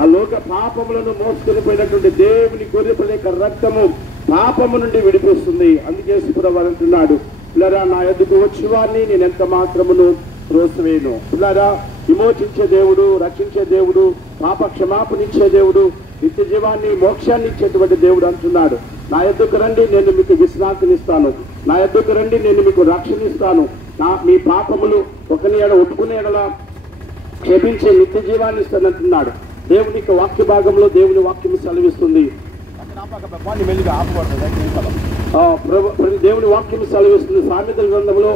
ఆ లోక పాపములను మోసుకొని పోయినటువంటి దేవుని గొర్రెపిల్ల యొక్క రక్తము పాపము నుండి విడిపిస్తుంది. అందుకే యేసుప్రభు అంటున్నాడు, పిల్లరా నా యొద్దకు వచ్చి వారిని నేను ఎంత మాత్రమును త్రోసివేయను. పిల్లరా విమోచించే దేవుడు, రక్షించే దేవుడు, పాప క్షమాపణించే దేవుడు, నిత్య జీవాన్ని మోక్షాన్ని ఇచ్చేటువంటి దేవుడు అంటున్నాడు. నా యొద్దకు రండి నేను మీకు విశ్రాంతినిస్తాను, నా యొద్దకు రండి నేను మీకు రక్షణిస్తాను, మీ పాపములు ఒకని ఎడ ఒప్పుకునే ఎడలా క్షమించే నిత్య జీవాన్ని ఇస్తానంటున్నాడు. దేవుని వాక్య భాగంలో దేవుని వాక్యం సెలవిస్తుంది. దేవుని వాక్యం సెలవిస్తుంది. సామెతల గ్రంథంలో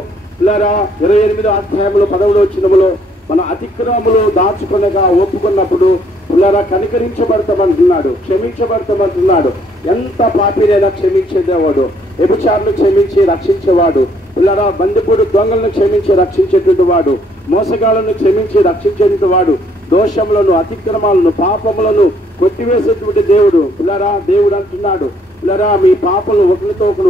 28వ అధ్యాయంలో 10వ వచనములో మన అతిక్రమములు దాచుకొనగా ఒప్పుకున్నప్పుడు పిల్లరా కనికరించబడతామంటున్నాడు, క్షమించబడతామంటున్నాడు. ఎంత పాపినైనా క్షమించేదేవాడు, వ్యభిచారులు క్షమించి రక్షించేవాడు, పిల్లరా బందిపోడు దొంగలను క్షమించి రక్షించేటువంటి వాడు, మోసగాళ్లను క్షమించి రక్షించేటువంటి వాడు, దోషములను అతిక్రమాలను పాపములను కొట్టివేసేటువంటి దేవుడు. పిల్లరా దేవుడు అంటున్నాడు, పిల్లరా మీ పాపలు ఒకరితో ఒకరు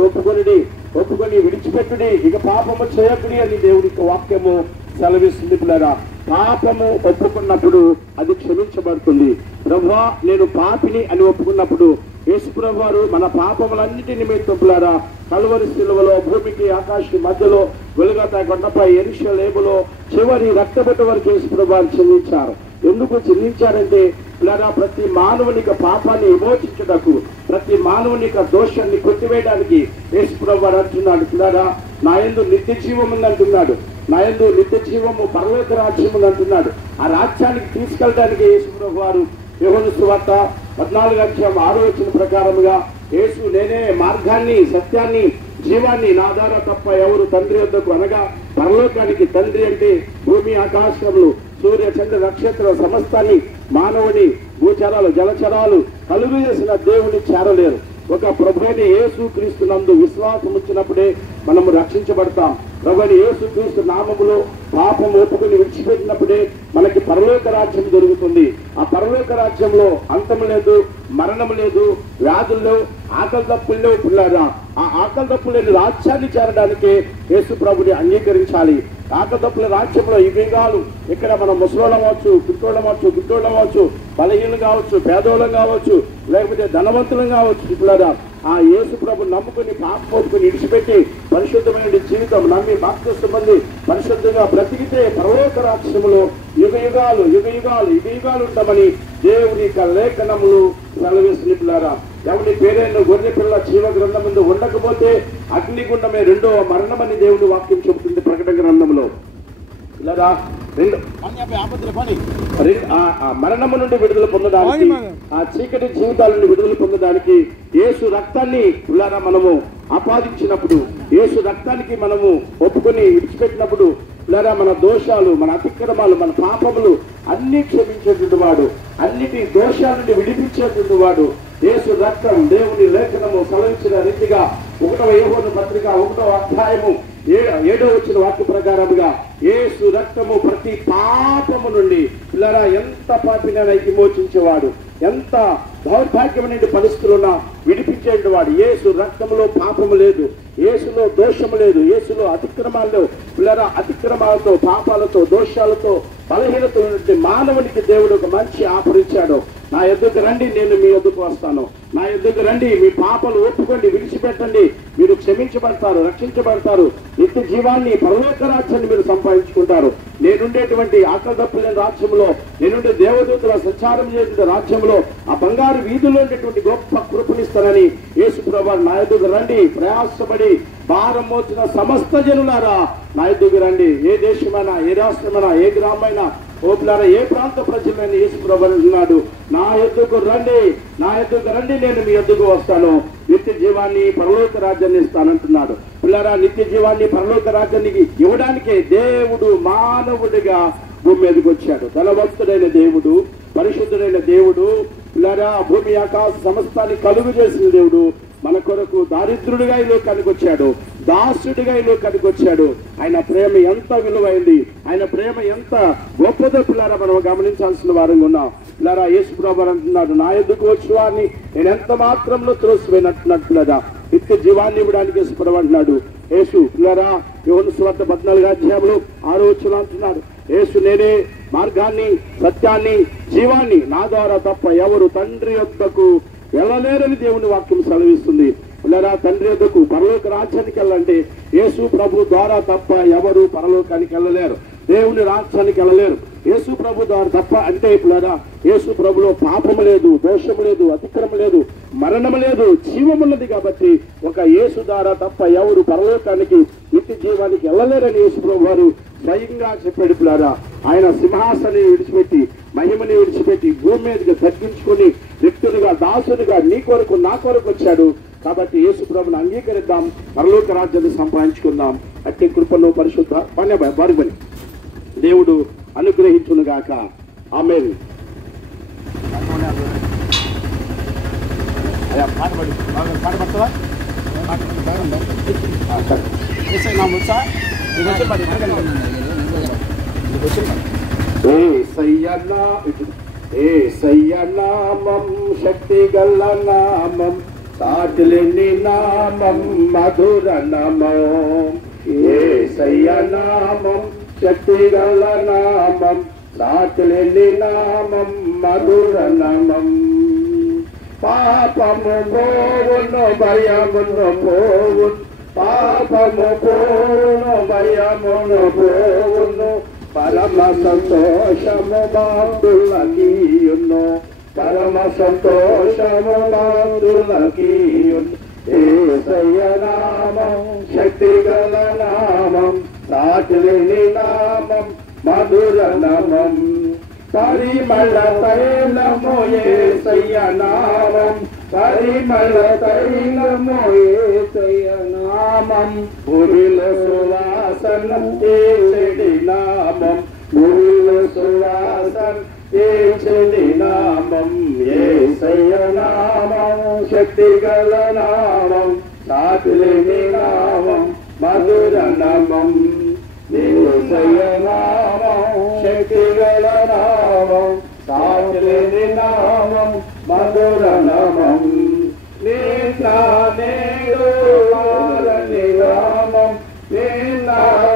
ఒప్పుకొని విడిచిపెట్టుడి, ఇక పాపము చేయకుడి అని దేవుడి వాక్యము సెలవిస్తుంది. పిల్లరా పాపము ఒప్పుకున్నప్పుడు అది క్షమించబడుతుంది. ప్రభువా నేను పాపిని అని ఒప్పుకున్నప్పుడు యేసుప్రభు వారు మన పాపములన్నిటి నిమిత్తం పిల్లరా కల్వరి శిలువలో భూమికి ఆకాశం మధ్యలో వెలుగత కొండపై యెరూషలేములో చివరి రక్తబొట్టు వరకు యేసుప్రభు వారు చెల్లించారు. ఎందుకు చెల్లించారంటే పిల్లరా ప్రతి మానవుని పాపాన్ని విమోచించుటకు, ప్రతి మానవుని దోషాన్ని కొట్టివేయడానికి యేసుప్రభు వారు అంటున్నాడు, పిల్లరా నా యందు నిత్య జీవం ఉందంటున్నాడు, నా యందు నిత్య జీవము పరలోక రాజ్యం ఉందంటున్నాడు. ఆ రాజ్యానికి తీసుకెళ్ళడానికి యేసుప్రభు వారు యోహాను సువార్త 14వ అధ్యాయం 6వ వచనం ప్రకారముగా యేసు నేనే మార్గాన్ని సత్యాన్ని జీవాన్ని, నా ద్వారా తప్ప ఎవరు తండ్రి వద్దకు అనగా పరలోకానికి, తండ్రి అంటే భూమి ఆకాశములు సూర్య చంద్ర నక్షత్ర సమస్తాన్ని మానవుని భూచరాలు జలచరాలు కలుగు చేసిన దేవుని చేరలేరు. ఒక ప్రభువైన యేసు క్రీస్తు నందు విశ్వాసం వచ్చినప్పుడే మనము రక్షించబడతాం. ప్రభువైన యేసు క్రీస్తు నామములో పాపం ఒప్పుకొని విడిచిపెట్టినప్పుడే మనకి పరలోక రాజ్యం దొరుకుతుంది. ఆ పరలోక రాజ్యంలో అంతము లేదు, మరణము లేదు, వ్యాధులు లేవు, ఆకలి తప్పులు లేవు. పిల్లారా ఆ ఆకలి తప్పులు లేని రాజ్యాన్ని చేరడానికే యేసు ప్రభుని అంగీకరించాలి. ఆకలి తప్పుల రాజ్యంలో ఈ వేగాలు ఇక్కడ మనం ముసలోళ్ళం కావచ్చు, గుట్టోళ్ళం కావచ్చు, బలహీనం కావచ్చు, పేదోళం కావచ్చు, లేకపోతే ధనవంతులం కావచ్చు. పిల్లారా ఆ యేసు ప్రభు నమ్ముకుని పాపమోపుకుని ఇడిచిపెట్టి పరిశుద్ధమైన జీవితం నమ్మి బాప్తిస్మం పొంది పరిశుద్ధంగా బ్రతికితే పరలోక రాజ్యములో యుగ యుగాలు ఉంటామని దేవుని లేఖనములు సెలవిస్తుంది. పిల్లారా ఎవరి పేరైన గొర్రె పిల్ల జీవ గ్రంథం ముందు ఉండకపోతే అగ్నిగుండమే రెండవ మరణమని దేవుని వాక్యం చెబుతుంది ప్రకటన గ్రంథంలో. పిల్లరా మరణము నుండి విడుదల పొందడానికి, ఆ చీకటి జీవితాల నుండి విడుదల పొందడానికి యేసు రక్తాన్ని పిల్లారా మనము ఆపాదించినప్పుడు, యేసు రక్తానికి మనము ఒప్పుకొని విడిచిపెట్టినప్పుడు లేదా మన దోషాలు, మన అతిక్రమాలు, మన పాపములు అన్ని క్షమించేటువంటి వాడు, అన్నిటి దోషాల నుండి విడిపించేటువంటి వాడు. యేసు రక్తం, దేవుని లేఖనము సెలవించిన రీతిగా 1వ యోహాను పత్రిక 1వ అధ్యాయము 7వ వచ్చిన వాక్య ప్రకారముగా యేసు రక్తము ప్రతి పాపము నుండి పిల్లరా ఎంత పాపినైనా విమోచించేవాడు, ఎంత దౌర్భాగ్యమైన పరిస్థితులున్నా విడిపించేవాడు. యేసు రక్తములో పాపము లేదు, యేసులో దోషము లేదు, యేసులో అతిక్రమాల్లో పిల్లరా అతిక్రమాలతో, పాపాలతో, దోషాలతో, బలహీనతల నుండి మానవునికి దేవుడు ఒక మంచి ఆఫర్ ఇచ్చాడు. నా ఎద్దుకు రండి, నేను మీ ఎద్దుకు వస్తాను. నా ఎద్దుకు రండి, మీ పాపాలు ఒప్పుకోండి, విడిచిపెట్టండి, మీరు క్షమించబడతారు, రక్షించబడతారు, నిత్య జీవాన్ని, పరలోక రాజ్యాన్ని మీరు సంపాదించుకుంటారు. నేనుండేటువంటి ఆకదప్పులేని రాజ్యంలో, నేనుండే దేవదూతల సంచారం చేసిన రాజ్యంలో, ఆ బంగారు వీధుల్లో ఉండేటువంటి గొప్ప కృపనిస్తానని యేసు ప్రభువు, నా ఎద్దుకు రండి, ప్రయాసపడి భారం మోచిన సమస్త జనులారా నా ఎద్దుకు రండి. ఏ దేశమైనా, ఏ రాష్ట్రమైనా, ఏ గ్రామైనా, ఓపులారా ఏ ప్రాంత ప్రజలైన యేసు ప్రభువు అంటున్నాడు, నా ఎద్దుకు రండి, నా ఎద్దుకు రండి, నేను మీ ఎద్దుకు వస్తాను, నిత్య జీవాన్ని, పరలోక రాజ్యాన్ని ఇస్తానంటున్నాడు. పిల్లరా నిత్య జీవాన్ని, పరలోక రాజ్యానికి ఇవ్వడానికే దేవుడు మానవుడిగా భూమి మీదకి వచ్చాడు. ధనవంతుడైన దేవుడు, పరిశుద్ధుడైన దేవుడు, పిల్లరా భూమి ఆకాశ సమస్తాన్ని కలుగు చేసిన దేవుడు మన కొరకు దారిద్రుడిగా ఈ లోకానికి వచ్చాడు, దాసుడిగా ఈ లోకానికి వచ్చాడు. ఆయన ప్రేమ ఎంత విలువైంది, ఆయన ప్రేమ ఎంత గొప్పదో పిల్లారా మనం గమనించాల్సిన వారంగా ఉన్నాం. పిల్లారా యేసు ప్రభువు అంటున్నాడు, నా ఎద్దుకు వచ్చిన వారిని నేను ఎంత మాత్రంలో త్రోసిపోయినట్టున్నదా నిత్య జీవాన్ని ఇవ్వడానికి యేసు ప్రభువు అంటున్నాడు. యేసు పిల్లారా యోహాను సువార్త 14వ అధ్యాయంలో 6వ వచనం అంటున్నాడు, యేసు నేనే మార్గాన్ని, సత్యాన్ని, జీవాన్ని, నా ద్వారా తప్ప ఎవరు తండ్రి యొద్దకు వెళ్ళలేరని దేవుని వాక్యం సెలవిస్తుంది. పిల్లరా తండ్రి యొద్దకు, పరలోక రాజ్యానికి వెళ్ళాలంటే యేసు ప్రభు ద్వారా తప్ప ఎవరు పరలోకానికి వెళ్ళలేరు, దేవుని రాజ్యానికి వెళ్ళలేరు. యేసు ప్రభు ద్వారా తప్ప అంటే పిల్లరా యేసు ప్రభులో పాపము లేదు, దోషము లేదు, అతిక్రమం లేదు, మరణము లేదు, జీవమున్నది. కాబట్టి ఒక యేసు ద్వారా తప్ప ఎవరు పరలోకానికి, నిత్య జీవానికి వెళ్ళలేరని యేసు ప్రభు వారు స్వయంగా చెప్పాడు. పిల్లారా ఆయన సింహాసనాన్ని విడిచిపెట్టి, మహిమని విడిచిపెట్టి భూమి మీదకి తగ్గించుకుని వ్యక్తులుగా, దాసునిగా నీ కొరకు, నా కొరకు వచ్చాడు. కాబట్టి యేసు ప్రభుని అంగీకరిద్దాం, పరలోక రాజ్యాన్ని సంపాదించుకుందాం. అట్టి కృపను పరిశుద్ధ బరుబని దేవుడు అనుగ్రహించును గాక. ఆమేన్. ఏసయ్య నామం శక్తి గల నామం, సాటిలేని నామం, మధుర నామం. ఏసయ్య నామం శక్తి గల నామం, సాటిలేని నామం, మధుర నామం. పాపము పోవును, భయమును పోవును, పాపము పోవును, భయమును పోవును, పరమ సంతోషము బాంధులకీయును, పరమ సంతోషము బాంధులకీయును. యేసయ్య నామం శక్తి గల నామం, సాటిలేని నామం, మధుర నామం. పరిమళ తైలము యేసయ్య నామం, పరిమళ తైలము యేసయ్య నామం. పురిల సువాసన యేసడి నామం, పురిల సువాసన యేసడి నామం. యేసయ్య నామం శక్తి గల నామం, సాటిలేని నామం, మధుర నామం. యేసయ్య నామం శక్తి గల నామం, సాటిలేని నామం, మధుర నామం. నిన్న నేడు మారని నామం, నిన్న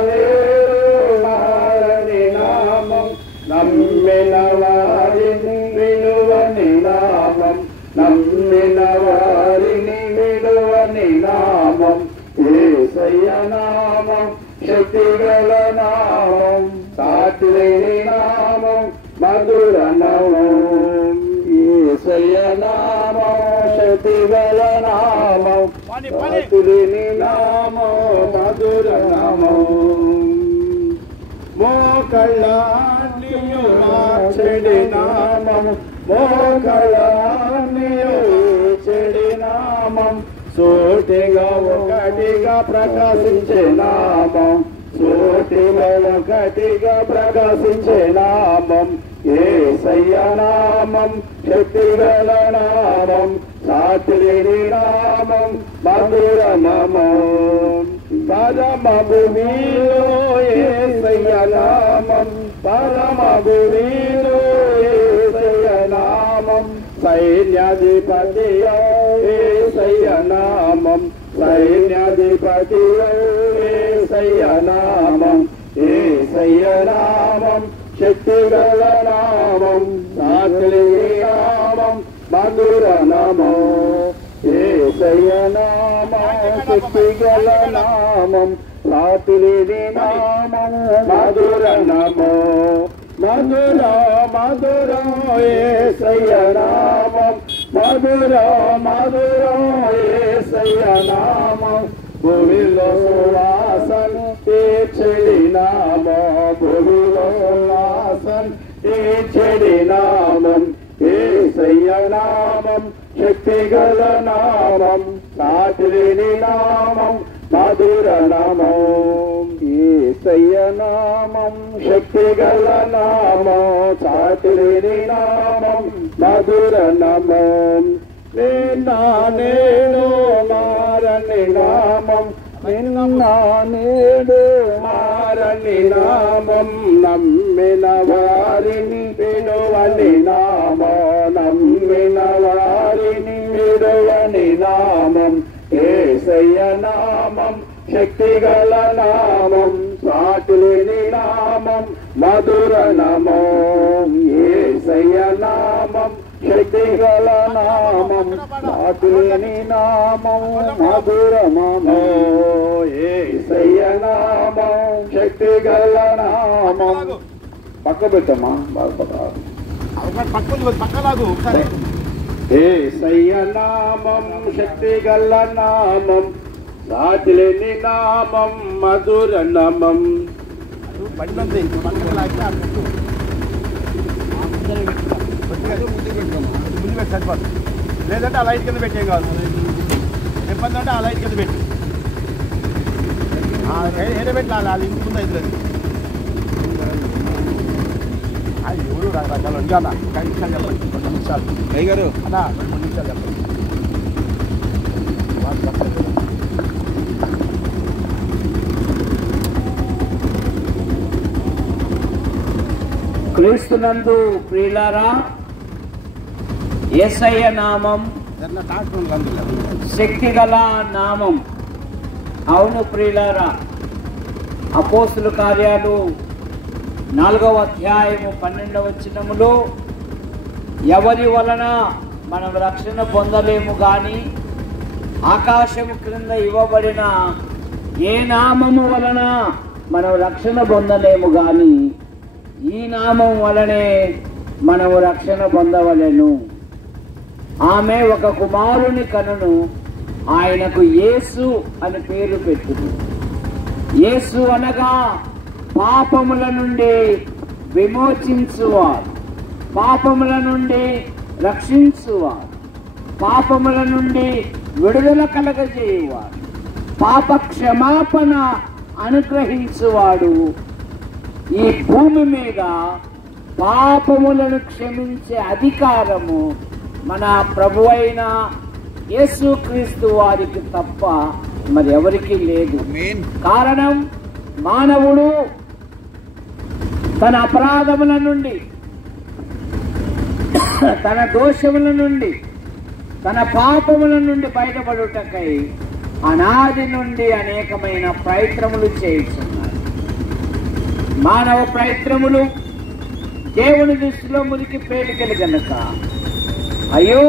నేడు మారని నామం. నమ్మిన వారిని విడువని నామం, నమ్మిన వారిని విడువని నామం. యేసయ్య నామం శక్తి గల నామం, సాటిలేని నామం, మధుర నామం. యేసయ్య నామం శక్తి గల నామం, సాటిలేని నామం, మధుర నామం. మోకళ్ళాన్నియు మార్చెడి నామం, మోకళ్ళాన్నియు చెడి నామం, సూటిగా ఒకటిగా ప్రకాశించే నామం, సూటిగా ఒకటిగా ప్రకాశించే నామం యేసయ్య నామం, శక్తిగల నామం, సాటిలేని నామం, మధుర నామం. పరమ భూమిలో యేసయ్య నామం, పరమ భూమిలో యేసయ్య నామం, సైన్యాధిపతి యేసయ్య నామం, సైన్యాధిపతి యేసయ్య నామం, యేసయ్య నామం, శక్తిగల నామం, సాటిలేని నామం, మధుర నామం. యేసయ్య నామం, శక్తిగల నామం, సాటిలేని నామం, మధుర నామం. మధుర మధుర యేసయ్య నామం, మధుర మధుర యేసయ్య నామం, భూమిలో సువాసన చెడి నామం, భూమిలో సువాసన చెడి నామం, యేసయ్య నామం, శక్తిగల నామం, సాటిలేని నామం, మధుర నామం. యేసయ్య నామం, శక్తిగల నామం, సాటిలేని నామం, మధుర నామం. నిన్న నేడు మారని నామం, నిన్న నేడు మారని నామం, నమ్మిన వారిని విడువని నామం, నమ్మిన వారిని విడువని నామం, యేసయ్య నామం, శక్తిగల నామం, సాటిలేని నామం, మధుర నామం. యేసయ్య నామం, శక్తిగల నామం, సాటిలేని నామం, మధుర నామం. యేసయ్య నామం, శక్తిగల నామం. పక్క పెట్టమ్మా, పక్కలాగు ఒకసారి. యేసయ్య నామం, శక్తిగల నామం, సాటిలేని నామం, మధుర నామం. బండి ముందు పెట్టి సరిపోదు, లేదంటే ఆ లైట్ కింద పెట్టేం కాదు. ఇబ్బంది అంటే ఆ లైట్ కింద పెట్టి ఏడే పెట్టాలి, అది ఇంటి ముందు అవుతుంది. ఎవరు రకరకాలు అడిగానా, 2 నిమిషాలు చెప్పండి, 2 నిమిషాలు అయ్యారు అన్నా, 2 నిమిషాలు చెప్పండి. క్రీస్తునందు ప్రియులారా, యేసయ్య నామం శక్తిగల నామం. అవును ప్రియులారా, అపోస్తుల కార్యాలు 4వ అధ్యాయము 12వ వచనములో ఎవరి వలన మనం రక్షణ పొందలేము గాని ఆకాశము క్రింద ఇవ్వబడిన ఏ నామము వలన మనం రక్షణ పొందలేము గాని ఈ నామం వలనే మనము రక్షణ పొందవలెను. ఆమె ఒక కుమారుని కనును, ఆయనకు యేసు అని పేరు పెట్టును. యేసు అనగా పాపముల నుండి విమోచించువాడు, పాపముల నుండి రక్షించువాడు, పాపముల నుండి విడుదల కలగజేయువాడు, పాప క్షమాపణ అనుగ్రహించువాడు. ఈ భూమి మీద పాపములను క్షమించే అధికారము మన ప్రభువైన యేసుక్రీస్తు వారికి తప్ప మరి ఎవరికీ లేదు. కారణం, మానవుడు తన అపరాధముల నుండి, తన దోషముల నుండి, తన పాపముల నుండి బయటపడుటకై అనాది నుండి అనేకమైన ప్రయత్నములు చేస్తున్నారు. మానవ ప్రయత్నములు దేవుని దృష్టిలో మురికి పేలికలు గనుక, అయ్యో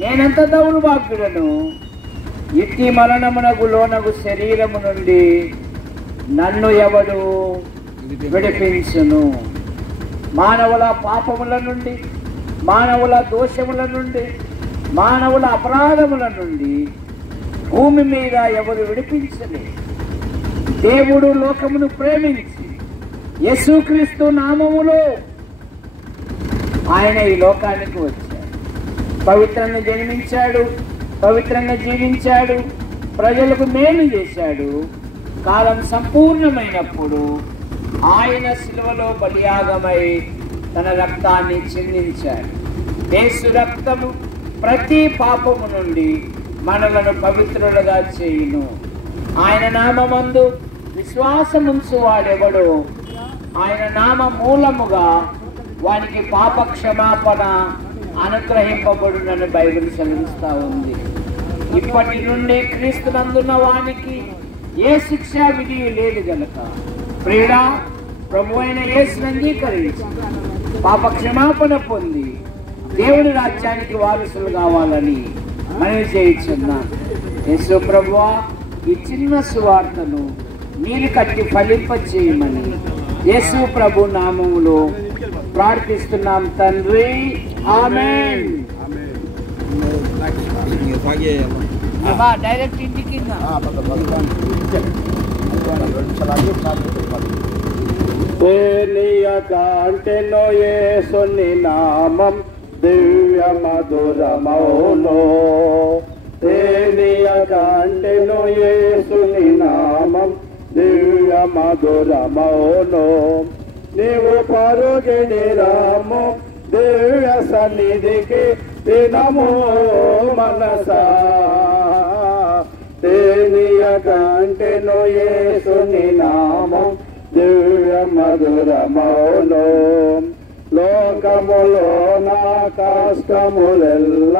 నేనెంత దౌర్భాగ్యుడను, ఇట్టి మరణమునకు లోనగు శరీరము నుండి నన్ను ఎవడు విడిపించును? మానవుల పాపముల నుండి, మానవుల దోషముల నుండి, మానవుల అపరాధముల నుండి భూమి మీద ఎవరు విడిపించలేదు. దేవుడు లోకమును ప్రేమించి యేసుక్రీస్తు నామములో ఆయన ఈ లోకానికి వచ్చాడు, పవిత్రంగా జన్మించాడు, పవిత్రంగా జీవించాడు, ప్రజలకు మేలు చేశాడు. కాలం సంపూర్ణమైనప్పుడు ఆయన శిలువలో బలియాగమై తన రక్తాన్ని చిందించాడు. యేసు రక్తము ప్రతి పాపము నుండి మనలను పవిత్రులుగా చేయును. ఆయన నామమందు విశ్వాసముంచు వాడెవడో ఆయన నామ మూలముగా వానికి పాప క్షమాపణ అనుగ్రహింపబడునని బైబిల్ సెలవిస్తూ ఉంది. ఇప్పటి నుండి క్రీస్తునందున్న వానికి ఏ శిక్షా విధి లేదు గనక ప్రియుడా, ప్రభు అయిన యేసును అంగీకరించి పాప క్షమాపణ పొంది దేవుని రాజ్యానికి వారసులు కావాలని మనవి చేయించున్నాను. యేసు ప్రభువా, ఈ చిన్న సువార్తను నీరు కట్టి ఫలింప చేయమని యేసు ప్రభు నామములో ప్రార్థిస్తున్నాం తండ్రి, ఆమేన్. డైరెక్ట్ ఇంటికి కంటెనో యేసుని నామం దివ్య మధురమౌనో. కంటెనో యేసుని నామం దివ్య మధురమౌనో. నీవు పరుగిడి రాము దివ్య సన్నిధికి దినమో మనసా. కంటెనో యేసుని నామం దివ్య మధురమౌనో. లోకములో నా కష్టములెల్ల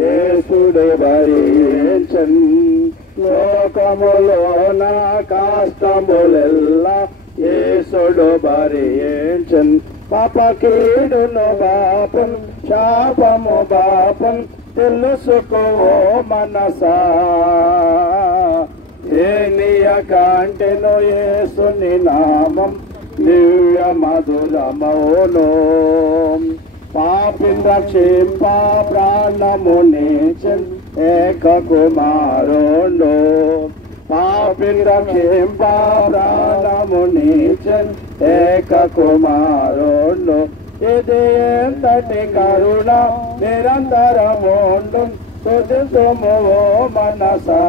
యేసుడే భరించన్. లోకములో నా కష్టములెల్ల యేసుడు భరించన్. పాప కీడును పాపం శాపము పాపం తెలుసుకో మనసా. కంటెనో యేసుని నామం దివ్య మధురమౌనో. పాపిని రక్షింప ప్రాణము నీచన్ ఏక కుమారుండు. పాపిని రక్షింప ప్రాణము నీచన్ ఏక కుమారుండు. ఇది ఎంతటి కరుణ నిరంతరముండు స్తుతించుము మనసా.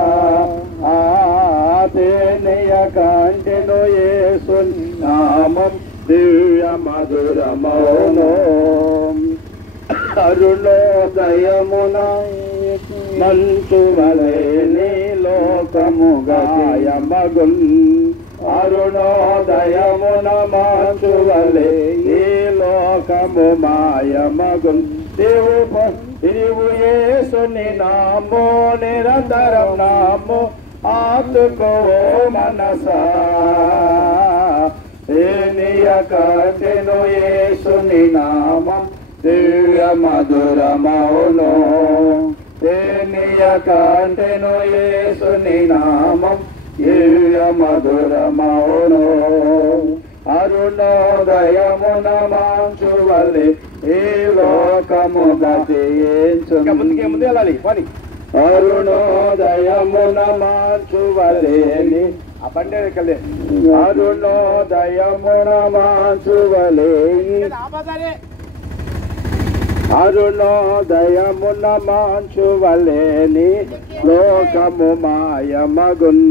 కంటెనో యేసుని నామం దివ్య మధురమౌనో. అరుణోదయమున మంచు వలె నీ లోకము గాయమగున్. అరుణోదయమున మంచు వలె ఈ లోకము మాయమగున్. నీవు యేసుని నామో నిరంతరం నామో ఆతుకో మనసా. కంటెనో యేసుని నామం దివ్య మధురమౌనో. కంటెనో యేసుని నామం దివ్య మధురమౌనో. అరుణోదయమున మంచు వలె ఈ లోకము గతించు. ముందు వెళ్ళాలి. అరుణోదయమున మంచు వలె ఆ బండి వెళ్ళి. అరుణోదయమున మంచు వలె అరుణోదయమున మంచు వలె లోకము మాయమగున్.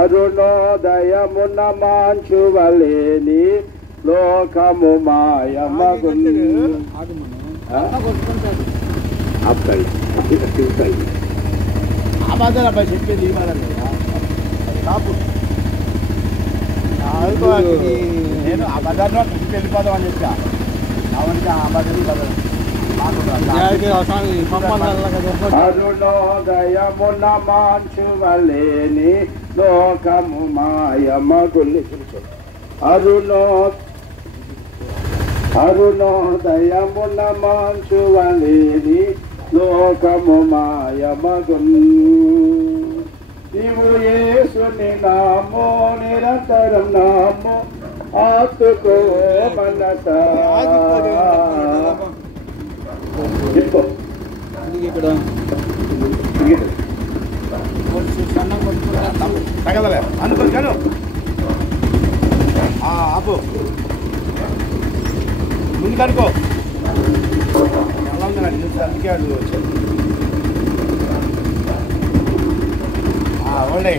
అరుణోదయమున మంచు వలె లోకము మాయమగున్. అబద్ధాలు అబ్బాయి చెప్పేది నేను అబద్ధాలు వెళ్ళిపోదాం అని చెప్పా. అవన్నీ అబద్ధాలు అరుణోదయమున మంచు వలె లోకము మాయమగున్. అరుణోదయమున మంచు వలె లోకము మాయమగున్. నీవు యేసుని నామో నిరంతరం నామో ఆతుకో మనసా. తగలలే అనుకోను. ఆపు ముందు కనుకో. అందుకే అది వచ్చాడు అవునండి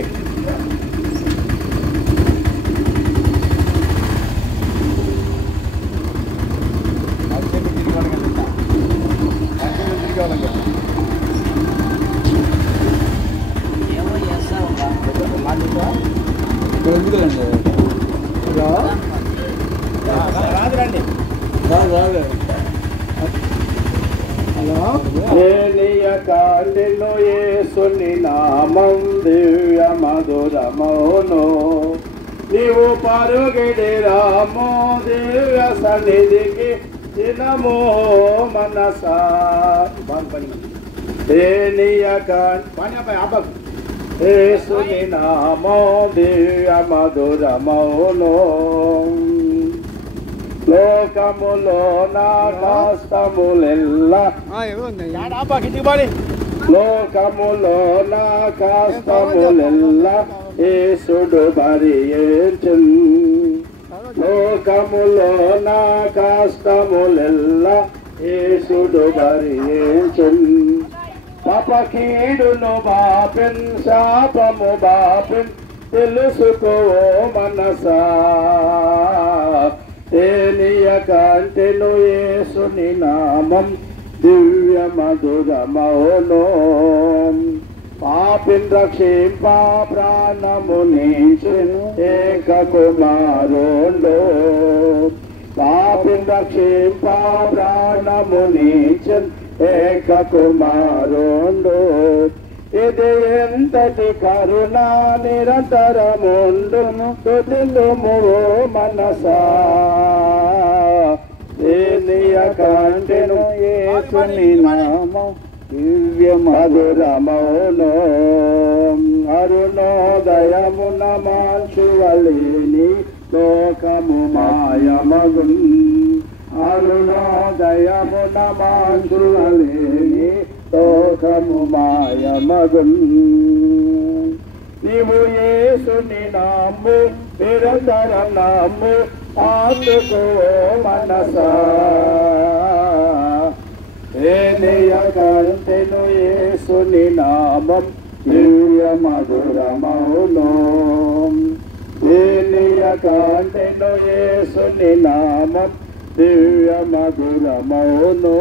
రాదురండి కాండిను యేసుని నామం దివ్య మధురమౌను నీవు పరుగిడి రామో దివ్య సన్నిధికి దినమో మనసా యేసుని నామో దివ్య మధురమౌను లోకములో నా కష్టములెల్లా లోకములో నా కష్టములెల్లా యేసుడు భరించున్ లోకములో నా కష్టములెల్లా యేసుడు భరించున్ పాపకీడును బాపిన్ శాపము బాపిన్ తెలుసుకో మనసా కంటెను యేసుని నామం దివ్య మధురమౌను పాపిన్ రక్షింపా ప్రాణము నీచును ఏక కుమారుండు పాపిన్ రక్షింపా ప్రాణము నీచును ఏక కుమారుండు ఇది ఎంతటి కరుణ నిరంతరముండును తుదిలుము మనసా కంటెను యేసుని నామం దివ్య మధురమౌను అరుణోదయమున మాంచువలేని లోకము మాయమగున్ అరుణోదయమున మాంచువలేని లోకము మాయమగున్ నీవు యేసుని నాము నిరంతరం నాము అందుకో మనసా కంటెను యేసుని నామం దివ్య మధురమౌను కంటెను యేసుని నామం దివ్య మధురమౌను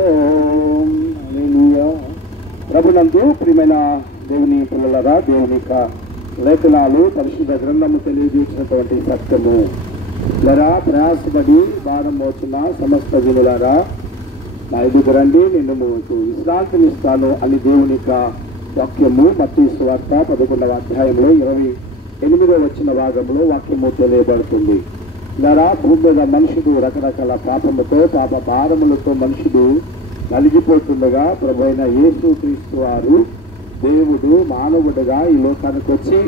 ప్రభునందు ప్రియమైన దేవుని పిల్లలరా దేవుని లేఖనాలు పరిశుద్ధ గ్రంథము తెలియజేసినటువంటి సత్యము లరా ప్రయాసపడి భారం మోచిన సమస్త జనులారా నా ఎదుగు రండి నేను మీకు విశ్రాంతినిస్తాను అని దేవుని వాక్యము మత్తయి సువార్త 11వ అధ్యాయంలో 28వ వచ్చిన భాగంలో వాక్యము తెలియబడుతుంది. లరా భూమి మీద మనుషుడు రకరకాల పాపముతో పాప భారములతో మనుషుడు నలిగిపోతుండగా ప్రభు అయిన యేసుక్రీస్తు వారు దేవుడు మానవుడిగా ఈ లోకానికి వచ్చి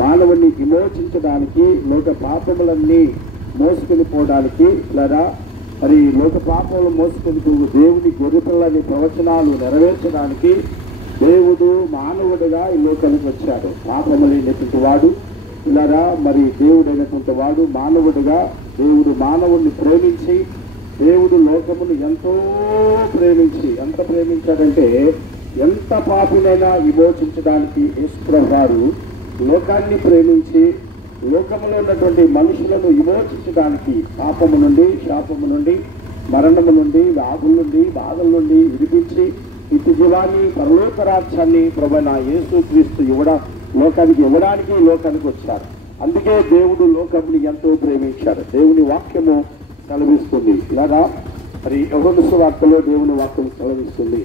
మానవుడిని విమోచించడానికి లోక పాపములన్నీ మోసుకొని పోవడానికి లేదా మరి లోక పాపములు మోసుకొని దేవుని గొర్రెపిల్లని ప్రవచనాలు నెరవేర్చడానికి దేవుడు మానవుడిగా ఈ లోకానికి వచ్చాడు. పాపము లేనటువంటి వాడు ఇలారా మరి దేవుడైనటువంటి వాడు మానవుడిగా దేవుడు మానవుడిని ప్రేమించి దేవుడు లోకమును ఎంతో ప్రేమించి ఎంత ప్రేమించాడంటే ఎంత పాపినైనా విమోచించడానికి యేసుప్రభువు వారు లోకాన్ని ప్రేమించి లోకములో ఉన్నటువంటి మనుషులను విమోచించడానికి పాపము నుండి శాపము నుండి మరణము నుండి వ్యాధుల నుండి బాధల నుండి విడిపించి నిత్య జీవాన్ని పరలోక రాజ్యాన్ని ప్రభువైన యేసుక్రీస్తు లోకానికి లోకానికి వచ్చారు. అందుకే దేవుడు లోకముని ఎంతో ప్రేమించాడు. దేవుని వాక్యము సెలవిస్తుంది. ఇలాగా మరి యోహాను సువార్తలో దేవుని వాక్యం సెలవిస్తుంది.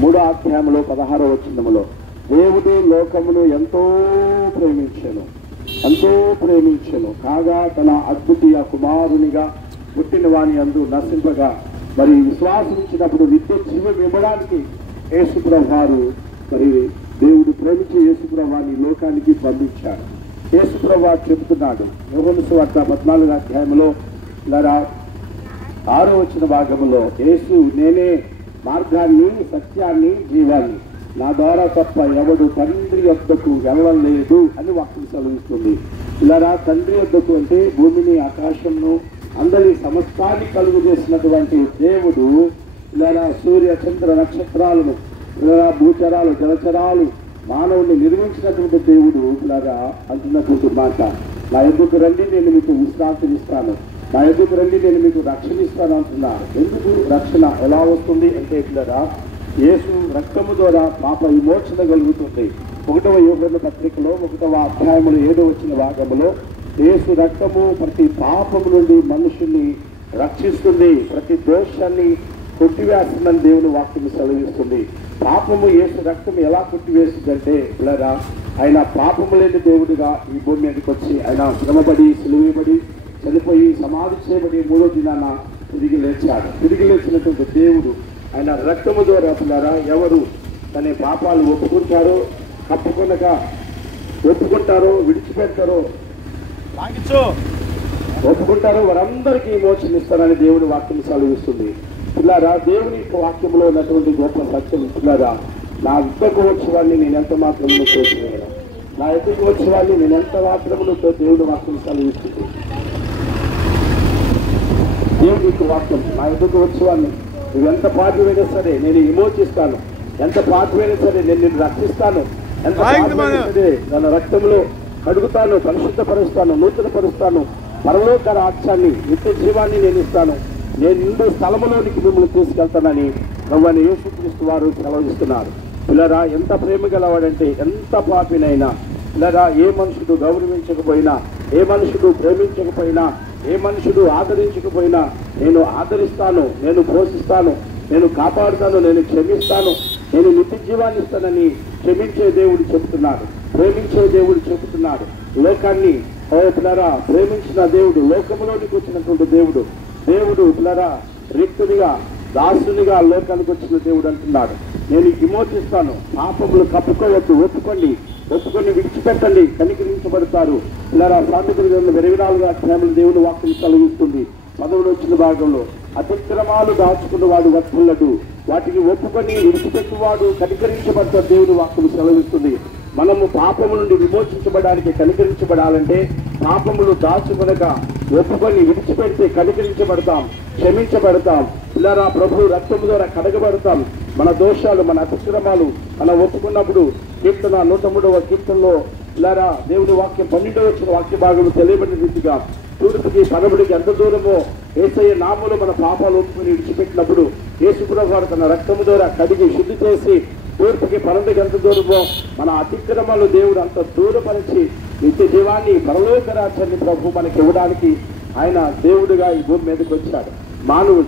3వ అధ్యాయంలో 16వ వచనములో దేవుడు లోకమును ఎంతో ప్రేమించెను కాగా తన అద్భుతీయ కుమారునిగా పుట్టిన వాని యందు నశింపగా మరి విశ్వాసించినప్పుడు నిత్య జీవం ఇవ్వడానికి యేసుప్రభువు వారు మరి దేవుడు ప్రేమించి యేసుప్రభువు వారిని లోకానికి పంపించాడు. యేసుప్రభువు వారు చెబుతున్నాడు యోహాను సువార్త 14వ అధ్యాయంలో 6వ వచన భాగంలో యేసు నేనే మార్గాన్ని సత్యాన్ని జీవాన్ని నా ద్వారా తప్ప ఎవడు తండ్రి యొద్దకు వెళ్ళలేదు అని వాక్యం సెలవిస్తుంది. ఇలా తండ్రి యొద్దకు అంటే భూమిని ఆకాశంను అందరి సమస్తాన్ని కలుగు చేసినటువంటి దేవుడు ఇలా సూర్య చంద్ర నక్షత్రాలను ఇలా భూచరాలు జలచరాలు మానవుని నిర్మించినటువంటి దేవుడు ఇలాగా అంటున్నటువంటి మాట, నా ఎదుగు రండి నేను మీకు విశ్రాంతినిస్తాను, నా ఎదుగు రండి నేను మీకు రక్షణ ఇస్తాను అంటున్నారు. ఎందుకు రక్షణ ఎలా వస్తుంది అంటే ఇలాగా యేసు రక్తము ద్వారా పాప విమోచన కలుగుతుంది. 1వ యోహాను పత్రికలో 1వ అధ్యాయములో 7వ భాగంలో యేసు రక్తము ప్రతి పాపము నుండి మనుషుల్ని రక్షిస్తుంది, ప్రతి దోషాన్ని కొట్టివేస్తుందని దేవుని వాక్యం సెలవిస్తుంది. పాపము యేసు రక్తం ఎలా కొట్టివేస్తుందంటే ఇలా ఆయన పాపము లేని దేవుడిగా ఈ భూమి మీదకి వచ్చి ఆయన శ్రమపడి సిలువబడి చనిపోయి సమాధి చేయబడి 3వ దినాన తిరిగి లేచాడు. తిరిగి లేచినటువంటి దేవుడు ఆయన రక్తము ద్వారా పిల్లరా ఎవరు తన పాపాలు ఒప్పుకుంటారో విడిచిపెడతారో ఒప్పుకుంటారో వారందరికీ మోక్షం ఇస్తారని దేవుడి వాక్యం సెలవిస్తుంది. పిల్లారా దేవుని వాక్యంలో ఉన్నటువంటి గొప్ప సత్యం పిల్లారా, నా యుద్ధకు వచ్చేవాడిని నేను ఎంత మాత్రమును చేసిన నా యుద్ధకు వచ్చేవాడిని నేను ఎంత మాత్రమును దేవుడి వాక్యం సెలవిస్తుంది. దేవుడి వాక్యం నా యుద్ధకు వచ్చేవాడిని నువ్వు ఎంత పాపమైనా సరే నేను విమోచిస్తాను, ఎంత పాపమైనా సరే నేను నిన్ను రక్షిస్తాను, ఎంత పాపమైనా సరే నన్న రక్తంలో కడుగుతాను, పరిశుద్ధపరుస్తాను, నూతనపరుస్తాను, పరలోక రాజ్యాన్ని నిత్య జీవాన్ని నేను ఇస్తాను, నేను నిండు స్థలములోనికి మిమ్మల్ని తీసుకెళ్తానని ప్రభువైన యేసుక్రీస్తు వారు సెలవిస్తున్నారు. పిల్లరా ఎంత ప్రేమ గలవాడంటే ఎంత పాపినైనా పిల్లరా ఏ మనుషుడు గౌరవించకపోయినా, ఏ మనుషుడు ప్రేమించకపోయినా, ఏ మనుషుడు ఆదరించకపోయినా నేను ఆదరిస్తాను, నేను పోషిస్తాను, నేను కాపాడుతాను, నేను క్షమిస్తాను, నేను నిత్య జీవాన్ని ఇస్తానని క్షమించే దేవుడు చెబుతున్నాడు, ప్రేమించే దేవుడు చెబుతున్నాడు. లోకాన్ని పిల్లరా ప్రేమించిన దేవుడు, లోకంలోనికి వచ్చినటువంటి దేవుడు, దేవుడు పిల్లరా రిక్తునిగా దాసునిగా లోకానికి వచ్చిన దేవుడు అంటున్నాడు, నేను విమోచిస్తాను, పాపములు కప్పుకోవద్దు, ఒప్పుకొని విడిచిపెట్టండి, కనికరించబడతారు. పిల్లరా సామెతల గ్రంథం 24వ అధ్యాయంలో దేవుని వాక్యం సెలవిస్తుంది 11వ భాగంలో, అతిక్రమాలు దాచుకున్న వాడు వర్తిల్లడు, వాటిని ఒప్పుకొని విడిచిపెట్టువాడు కనికరించబడతారు దేవుని వాక్యం సెలవిస్తుంది. మనము పాపము నుండి విమోచించబడానికి కనికరించబడాలంటే పాపములు దాచుకొనక ఒప్పుకొని విడిచిపెడితే కనికరించబడతాం, క్షమించబడతాం. పిల్లరా ప్రభు రక్తము ద్వారా కడగబడతాం. మన దోషాలు మన అతిక్రమాలు మనం ఒప్పుకున్నప్పుడు కీర్తన 103వ కీర్తనలో పిల్లరా దేవుని వాక్యం 12వ వాక్య భాగంలో తెలియబడిన రీతిగా తూర్పుకి పడబడికి ఎంత దూరమో యేసయ్య నామములో మన పాపాలు ఒప్పుకొని విడిచిపెట్టినప్పుడు యేసుప్రభువు వారు తన రక్తము ద్వారా కడిగి శుద్ధి చేసి తూర్పుకి పరమడికి ఎంత దూరమో మన అతిక్రమాలు దేవుడు అంత దూరపరిచి నిత్య జీవాన్ని పరలోక రాజ్యాన్ని ప్రభు మనకి ఇవ్వడానికి ఆయన దేవుడిగా ఈ భూమి మీదకి వచ్చాడు.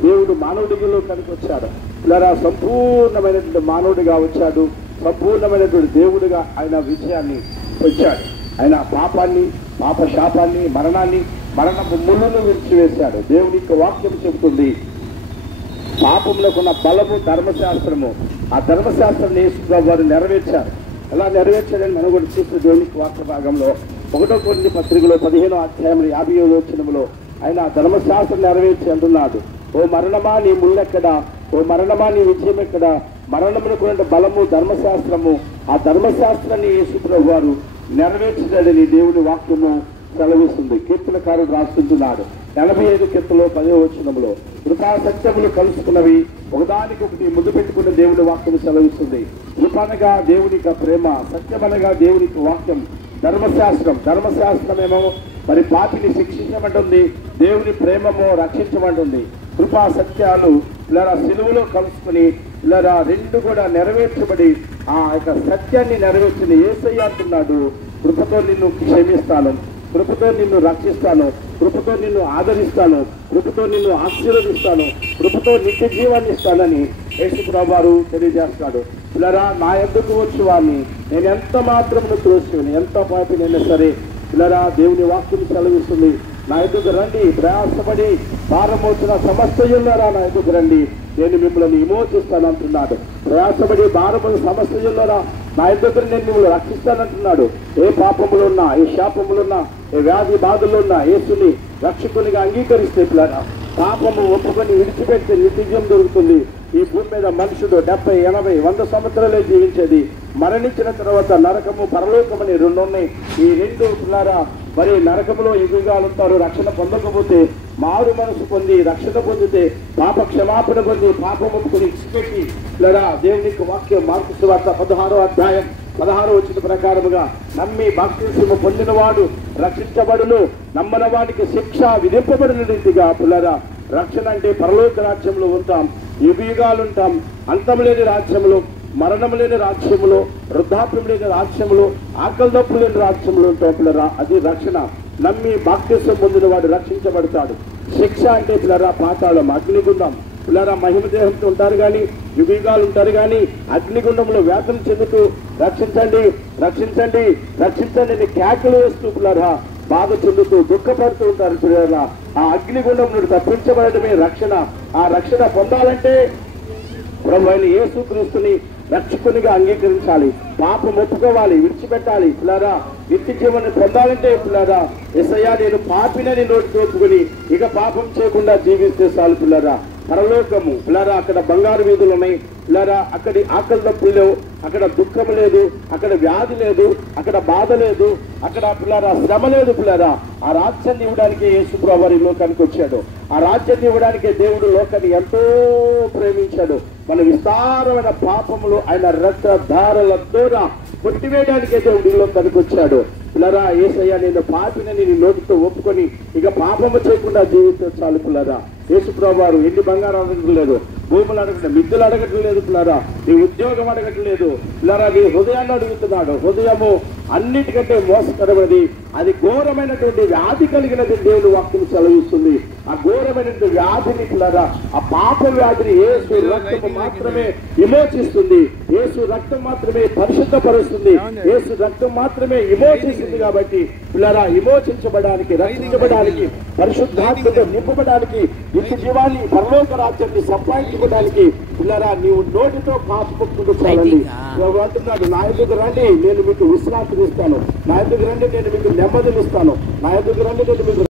దేవుడు మానవుడిలో కనుక వచ్చాడు. ఇలా సంపూర్ణమైనటువంటి మానవుడిగా వచ్చాడు, సంపూర్ణమైనటువంటి దేవుడిగా ఆయన విజయాన్ని వచ్చాడు. ఆయన పాపాన్ని, పాప శాపాన్ని, మరణపు ముళ్ళను విరిచివేశాడు. దేవుని యొక్క వాక్యం చెబుతుంది పాపములకున్న బలము ధర్మశాస్త్రము, ఆ ధర్మశాస్త్రాన్ని యేసుప్రభువు వారు నెరవేర్చారు. ఎలా నెరవేర్చారని మనం కూడా చూస్తే దేవునికి వాక్య భాగంలో 1వ కొరింథీ పత్రికలో 15వ అధ్యాయంలో 50వ వచనములో ఆయన ధర్మశాస్త్రం నెరవేర్చి అంటున్నాడు, ఓ మరణమా నీ ముళ్ళెక్కడా, ఓ మరణమా నీ విజయం ఎక్కడా, మరణమునకు బలము ధర్మశాస్త్రము, ఆ ధర్మశాస్త్రాన్ని యేసుప్రభువు వారు నెరవేర్చాడని దేవుని వాక్యము సెలవిస్తుంది. కీర్తనకారుడు రాస్తుంటున్నాడు 85 కీర్తనలో 10వ వచనములో, కృపా సత్యములు కలుసుకున్నవి ఒకదానికొకటి ముద్దు పెట్టుకున్న దేవుని వాక్యం సెలవిస్తుంది. కృపనగా దేవుని యొక్క ప్రేమ, సత్యమనగా దేవుని యొక్క వాక్యం, ధర్మశాస్త్రమేమో మరి పాపిని శిక్షించమంటుంది, దేవుని ప్రేమమో రక్షించమంటుంది. కృపా సత్యాలు ఇలా సిలువలో కలుసుకుని ఇలా రెండు కూడా నెరవేర్చబడి ఆ యొక్క సత్యాన్ని నెరవేర్చిన యేసయ్య అంటున్నాడు, కృపతో నిన్ను క్షమిస్తాను, కృపతో నిన్ను రక్షిస్తాను, కృపతో నిన్ను ఆదరిస్తాను, కృపతో నిన్ను ఆశీర్వదిస్తాను, కృపతో నిత్య జీవాన్ని ఇస్తానని యేసుప్రభువు వారు తెలియజేస్తాడు. పిల్లరా నా యొద్దకు వచ్చి వారిని నేను ఎంత మాత్రమును త్రోసివేయను, ఎంత పాపినైనా సరే పిల్లరా దేవుని వాక్యం సెలవిస్తుంది, నా యొద్దకు రండి, ప్రయాసపడి భారమోచిన సమస్తయులారా నా యొద్దకు రండి, నేను మిమ్మల్ని విమోచిస్తాను అంటున్నాడు. ప్రయాసపడి భారముల సమస్తయులారా నా యొద్దకు నేను మిమ్మల్ని రక్షిస్తానంటున్నాడు. ఏ పాపములు ఉన్నా, ఏ శాపములున్నా, ఏ వ్యాధి బాధలు ఉన్నా యేసుని రక్షకునిగా అంగీకరిస్తే పిల్లరా పాపము ఒప్పుకొని విడిచిపెడితే నిత్యం దొరుకుతుంది. ఈ భూమి మీద మనుషుడు 70, 80, 100 సంవత్సరాలే జీవించేది. మరణించిన తర్వాత నరకము, పరలోకమని 2 ఉన్నాయి. ఈ 2 పిల్లారా మరి నరకములో యుగాలు ఉంటారు, రక్షణ పొందకపోతే మారు మనసు పొంది రక్షణ పొందితే, పాప క్షమాపణ పొంది పాపం ఒప్పుకొని ఇచ్చిపెట్టి లేదా దేవుని వాక్యం మార్కు సువార్త 16వ అధ్యాయం 16వ వచనం ప్రకారముగా నమ్మి బాప్తిస్మము పొందినవాడు రక్షించబడును, నమ్మని వాడికి శిక్ష విధింపబడిన రీతిగా పిల్లరా రక్షణ అంటే పరలోక రాజ్యంలో ఉంటాం, యుగాలు ఉంటాం, అంతం లేని రాజ్యంలో, మరణం లేని రాజ్యములో, వృద్ధాప్యం లేని రాజ్యములో, ఆకలి దప్పు లేని రాజ్యంలో ఉంటాం పిల్లరా. అది రక్షణ. నమ్మి బాప్తిస్మం పొందిన వాడు రక్షించబడతాడు. శిక్ష అంటే పిల్లరా పాతాళం, అగ్నిగుండం. పిల్లరా మహిమ దేహంతో ఉంటారు కానీ, యుగాలు ఉంటారు కానీ అగ్నిగుండంలో వేతన చెందుతూ రక్షించండి రక్షించండి రక్షించండి అని కేకలు వేస్తూ పిల్లరా బాధ చెందుతూ దుఃఖపడుతూ ఉంటారు పిల్లరా. ఆ అగ్నిగుండం నుండి తప్పించబడటమే రక్షణ. ఆ రక్షణ పొందాలంటే ప్రభువైన యేసుక్రీస్తుని రక్షకునిగా అంగీకరించాలి, పాపం ఒప్పుకోవాలి, విడిచిపెట్టాలి పిల్లరా. నిత్య జీవనాన్ని పొందాలంటే పిల్లరా యేసయ్యా నేను పాపినని నోటితో ఒప్పుకొని ఇక పాపం చేయకుండా జీవిస్తే చాలు పిల్లరా. పరలోకము పిల్లరా, అక్కడ బంగారు వీధులు ఉన్నాయి పిల్లరా, అక్కడి ఆకలి దప్పులు లేవు, అక్కడ దుఃఖం లేదు, అక్కడ వ్యాధి లేదు, అక్కడ బాధ లేదు, అక్కడ పిల్లరా శ్రమ లేదు పిల్లరా. ఆ రాజ్యాన్ని ఇవ్వడానికి యేసు ప్రభువు వారి లోకానికి వచ్చాడు. ఆ రాజ్యాన్ని ఇవ్వడానికి దేవుడు లోకాన్ని ఎంతో ప్రేమించాడు. మన విస్తారమైన పాపములు ఆయన రక్తధారల ద్వారా కొట్టివేయడానికే దేవుడు లోకానికి వచ్చాడు పిల్లరా. యేసయ్యా నేను పాపినని నీ నోటితో ఒప్పుకొని ఇక పాపము చేయకుండా జీవితం చాలు పిల్లరా. యేసు ప్రభువు వారు ఎన్ని బంగారం అడగటం లేదు, భూములు అడగటం, మిద్దెలు అడగటం లేదు పిల్లరా, నీ ఉద్యోగం అడగటం లేదు పిల్లరా, నీ హృదయాన్ని అడుగుతున్నాడు. హృదయము అన్నిటికంటే మోసకరమైనది, అది ఘోరమైనటువంటి వ్యాధి కలిగినది దేవుడు వాక్యం సెలవిస్తుంది. ఆ ఘోరమైనటువంటి వ్యాధిని పిల్లరా, ఆ పాప వ్యాధిని యేసు రక్తం మాత్రమే విమోచిస్తుంది, యేసు రక్తం మాత్రమే పరిశుద్ధపరుస్తుంది, యేసు రక్తం మాత్రమే విమోచిస్తుంది. కాబట్టి పిల్లరా విమోచించబడానికి, రక్షించబడానికి, పరిశుద్ధాత్మతో నింపబడానికి, నిత్య జీవాన్ని పరలోక రాజ్యాన్ని సంపాదించుకోవడానికి పిల్లరా నీవు నోటితో పాపముక్తుడు చాలండి. అంటున్నాడు నా ఎదుగు రండి నేను మీకు విశ్రాంతిని ఇస్తాను, నా ఎదుగు రండి నేను మీకు నెమ్మదిని ఇస్తాను, నా ఎదుగు రండి నేను మీకు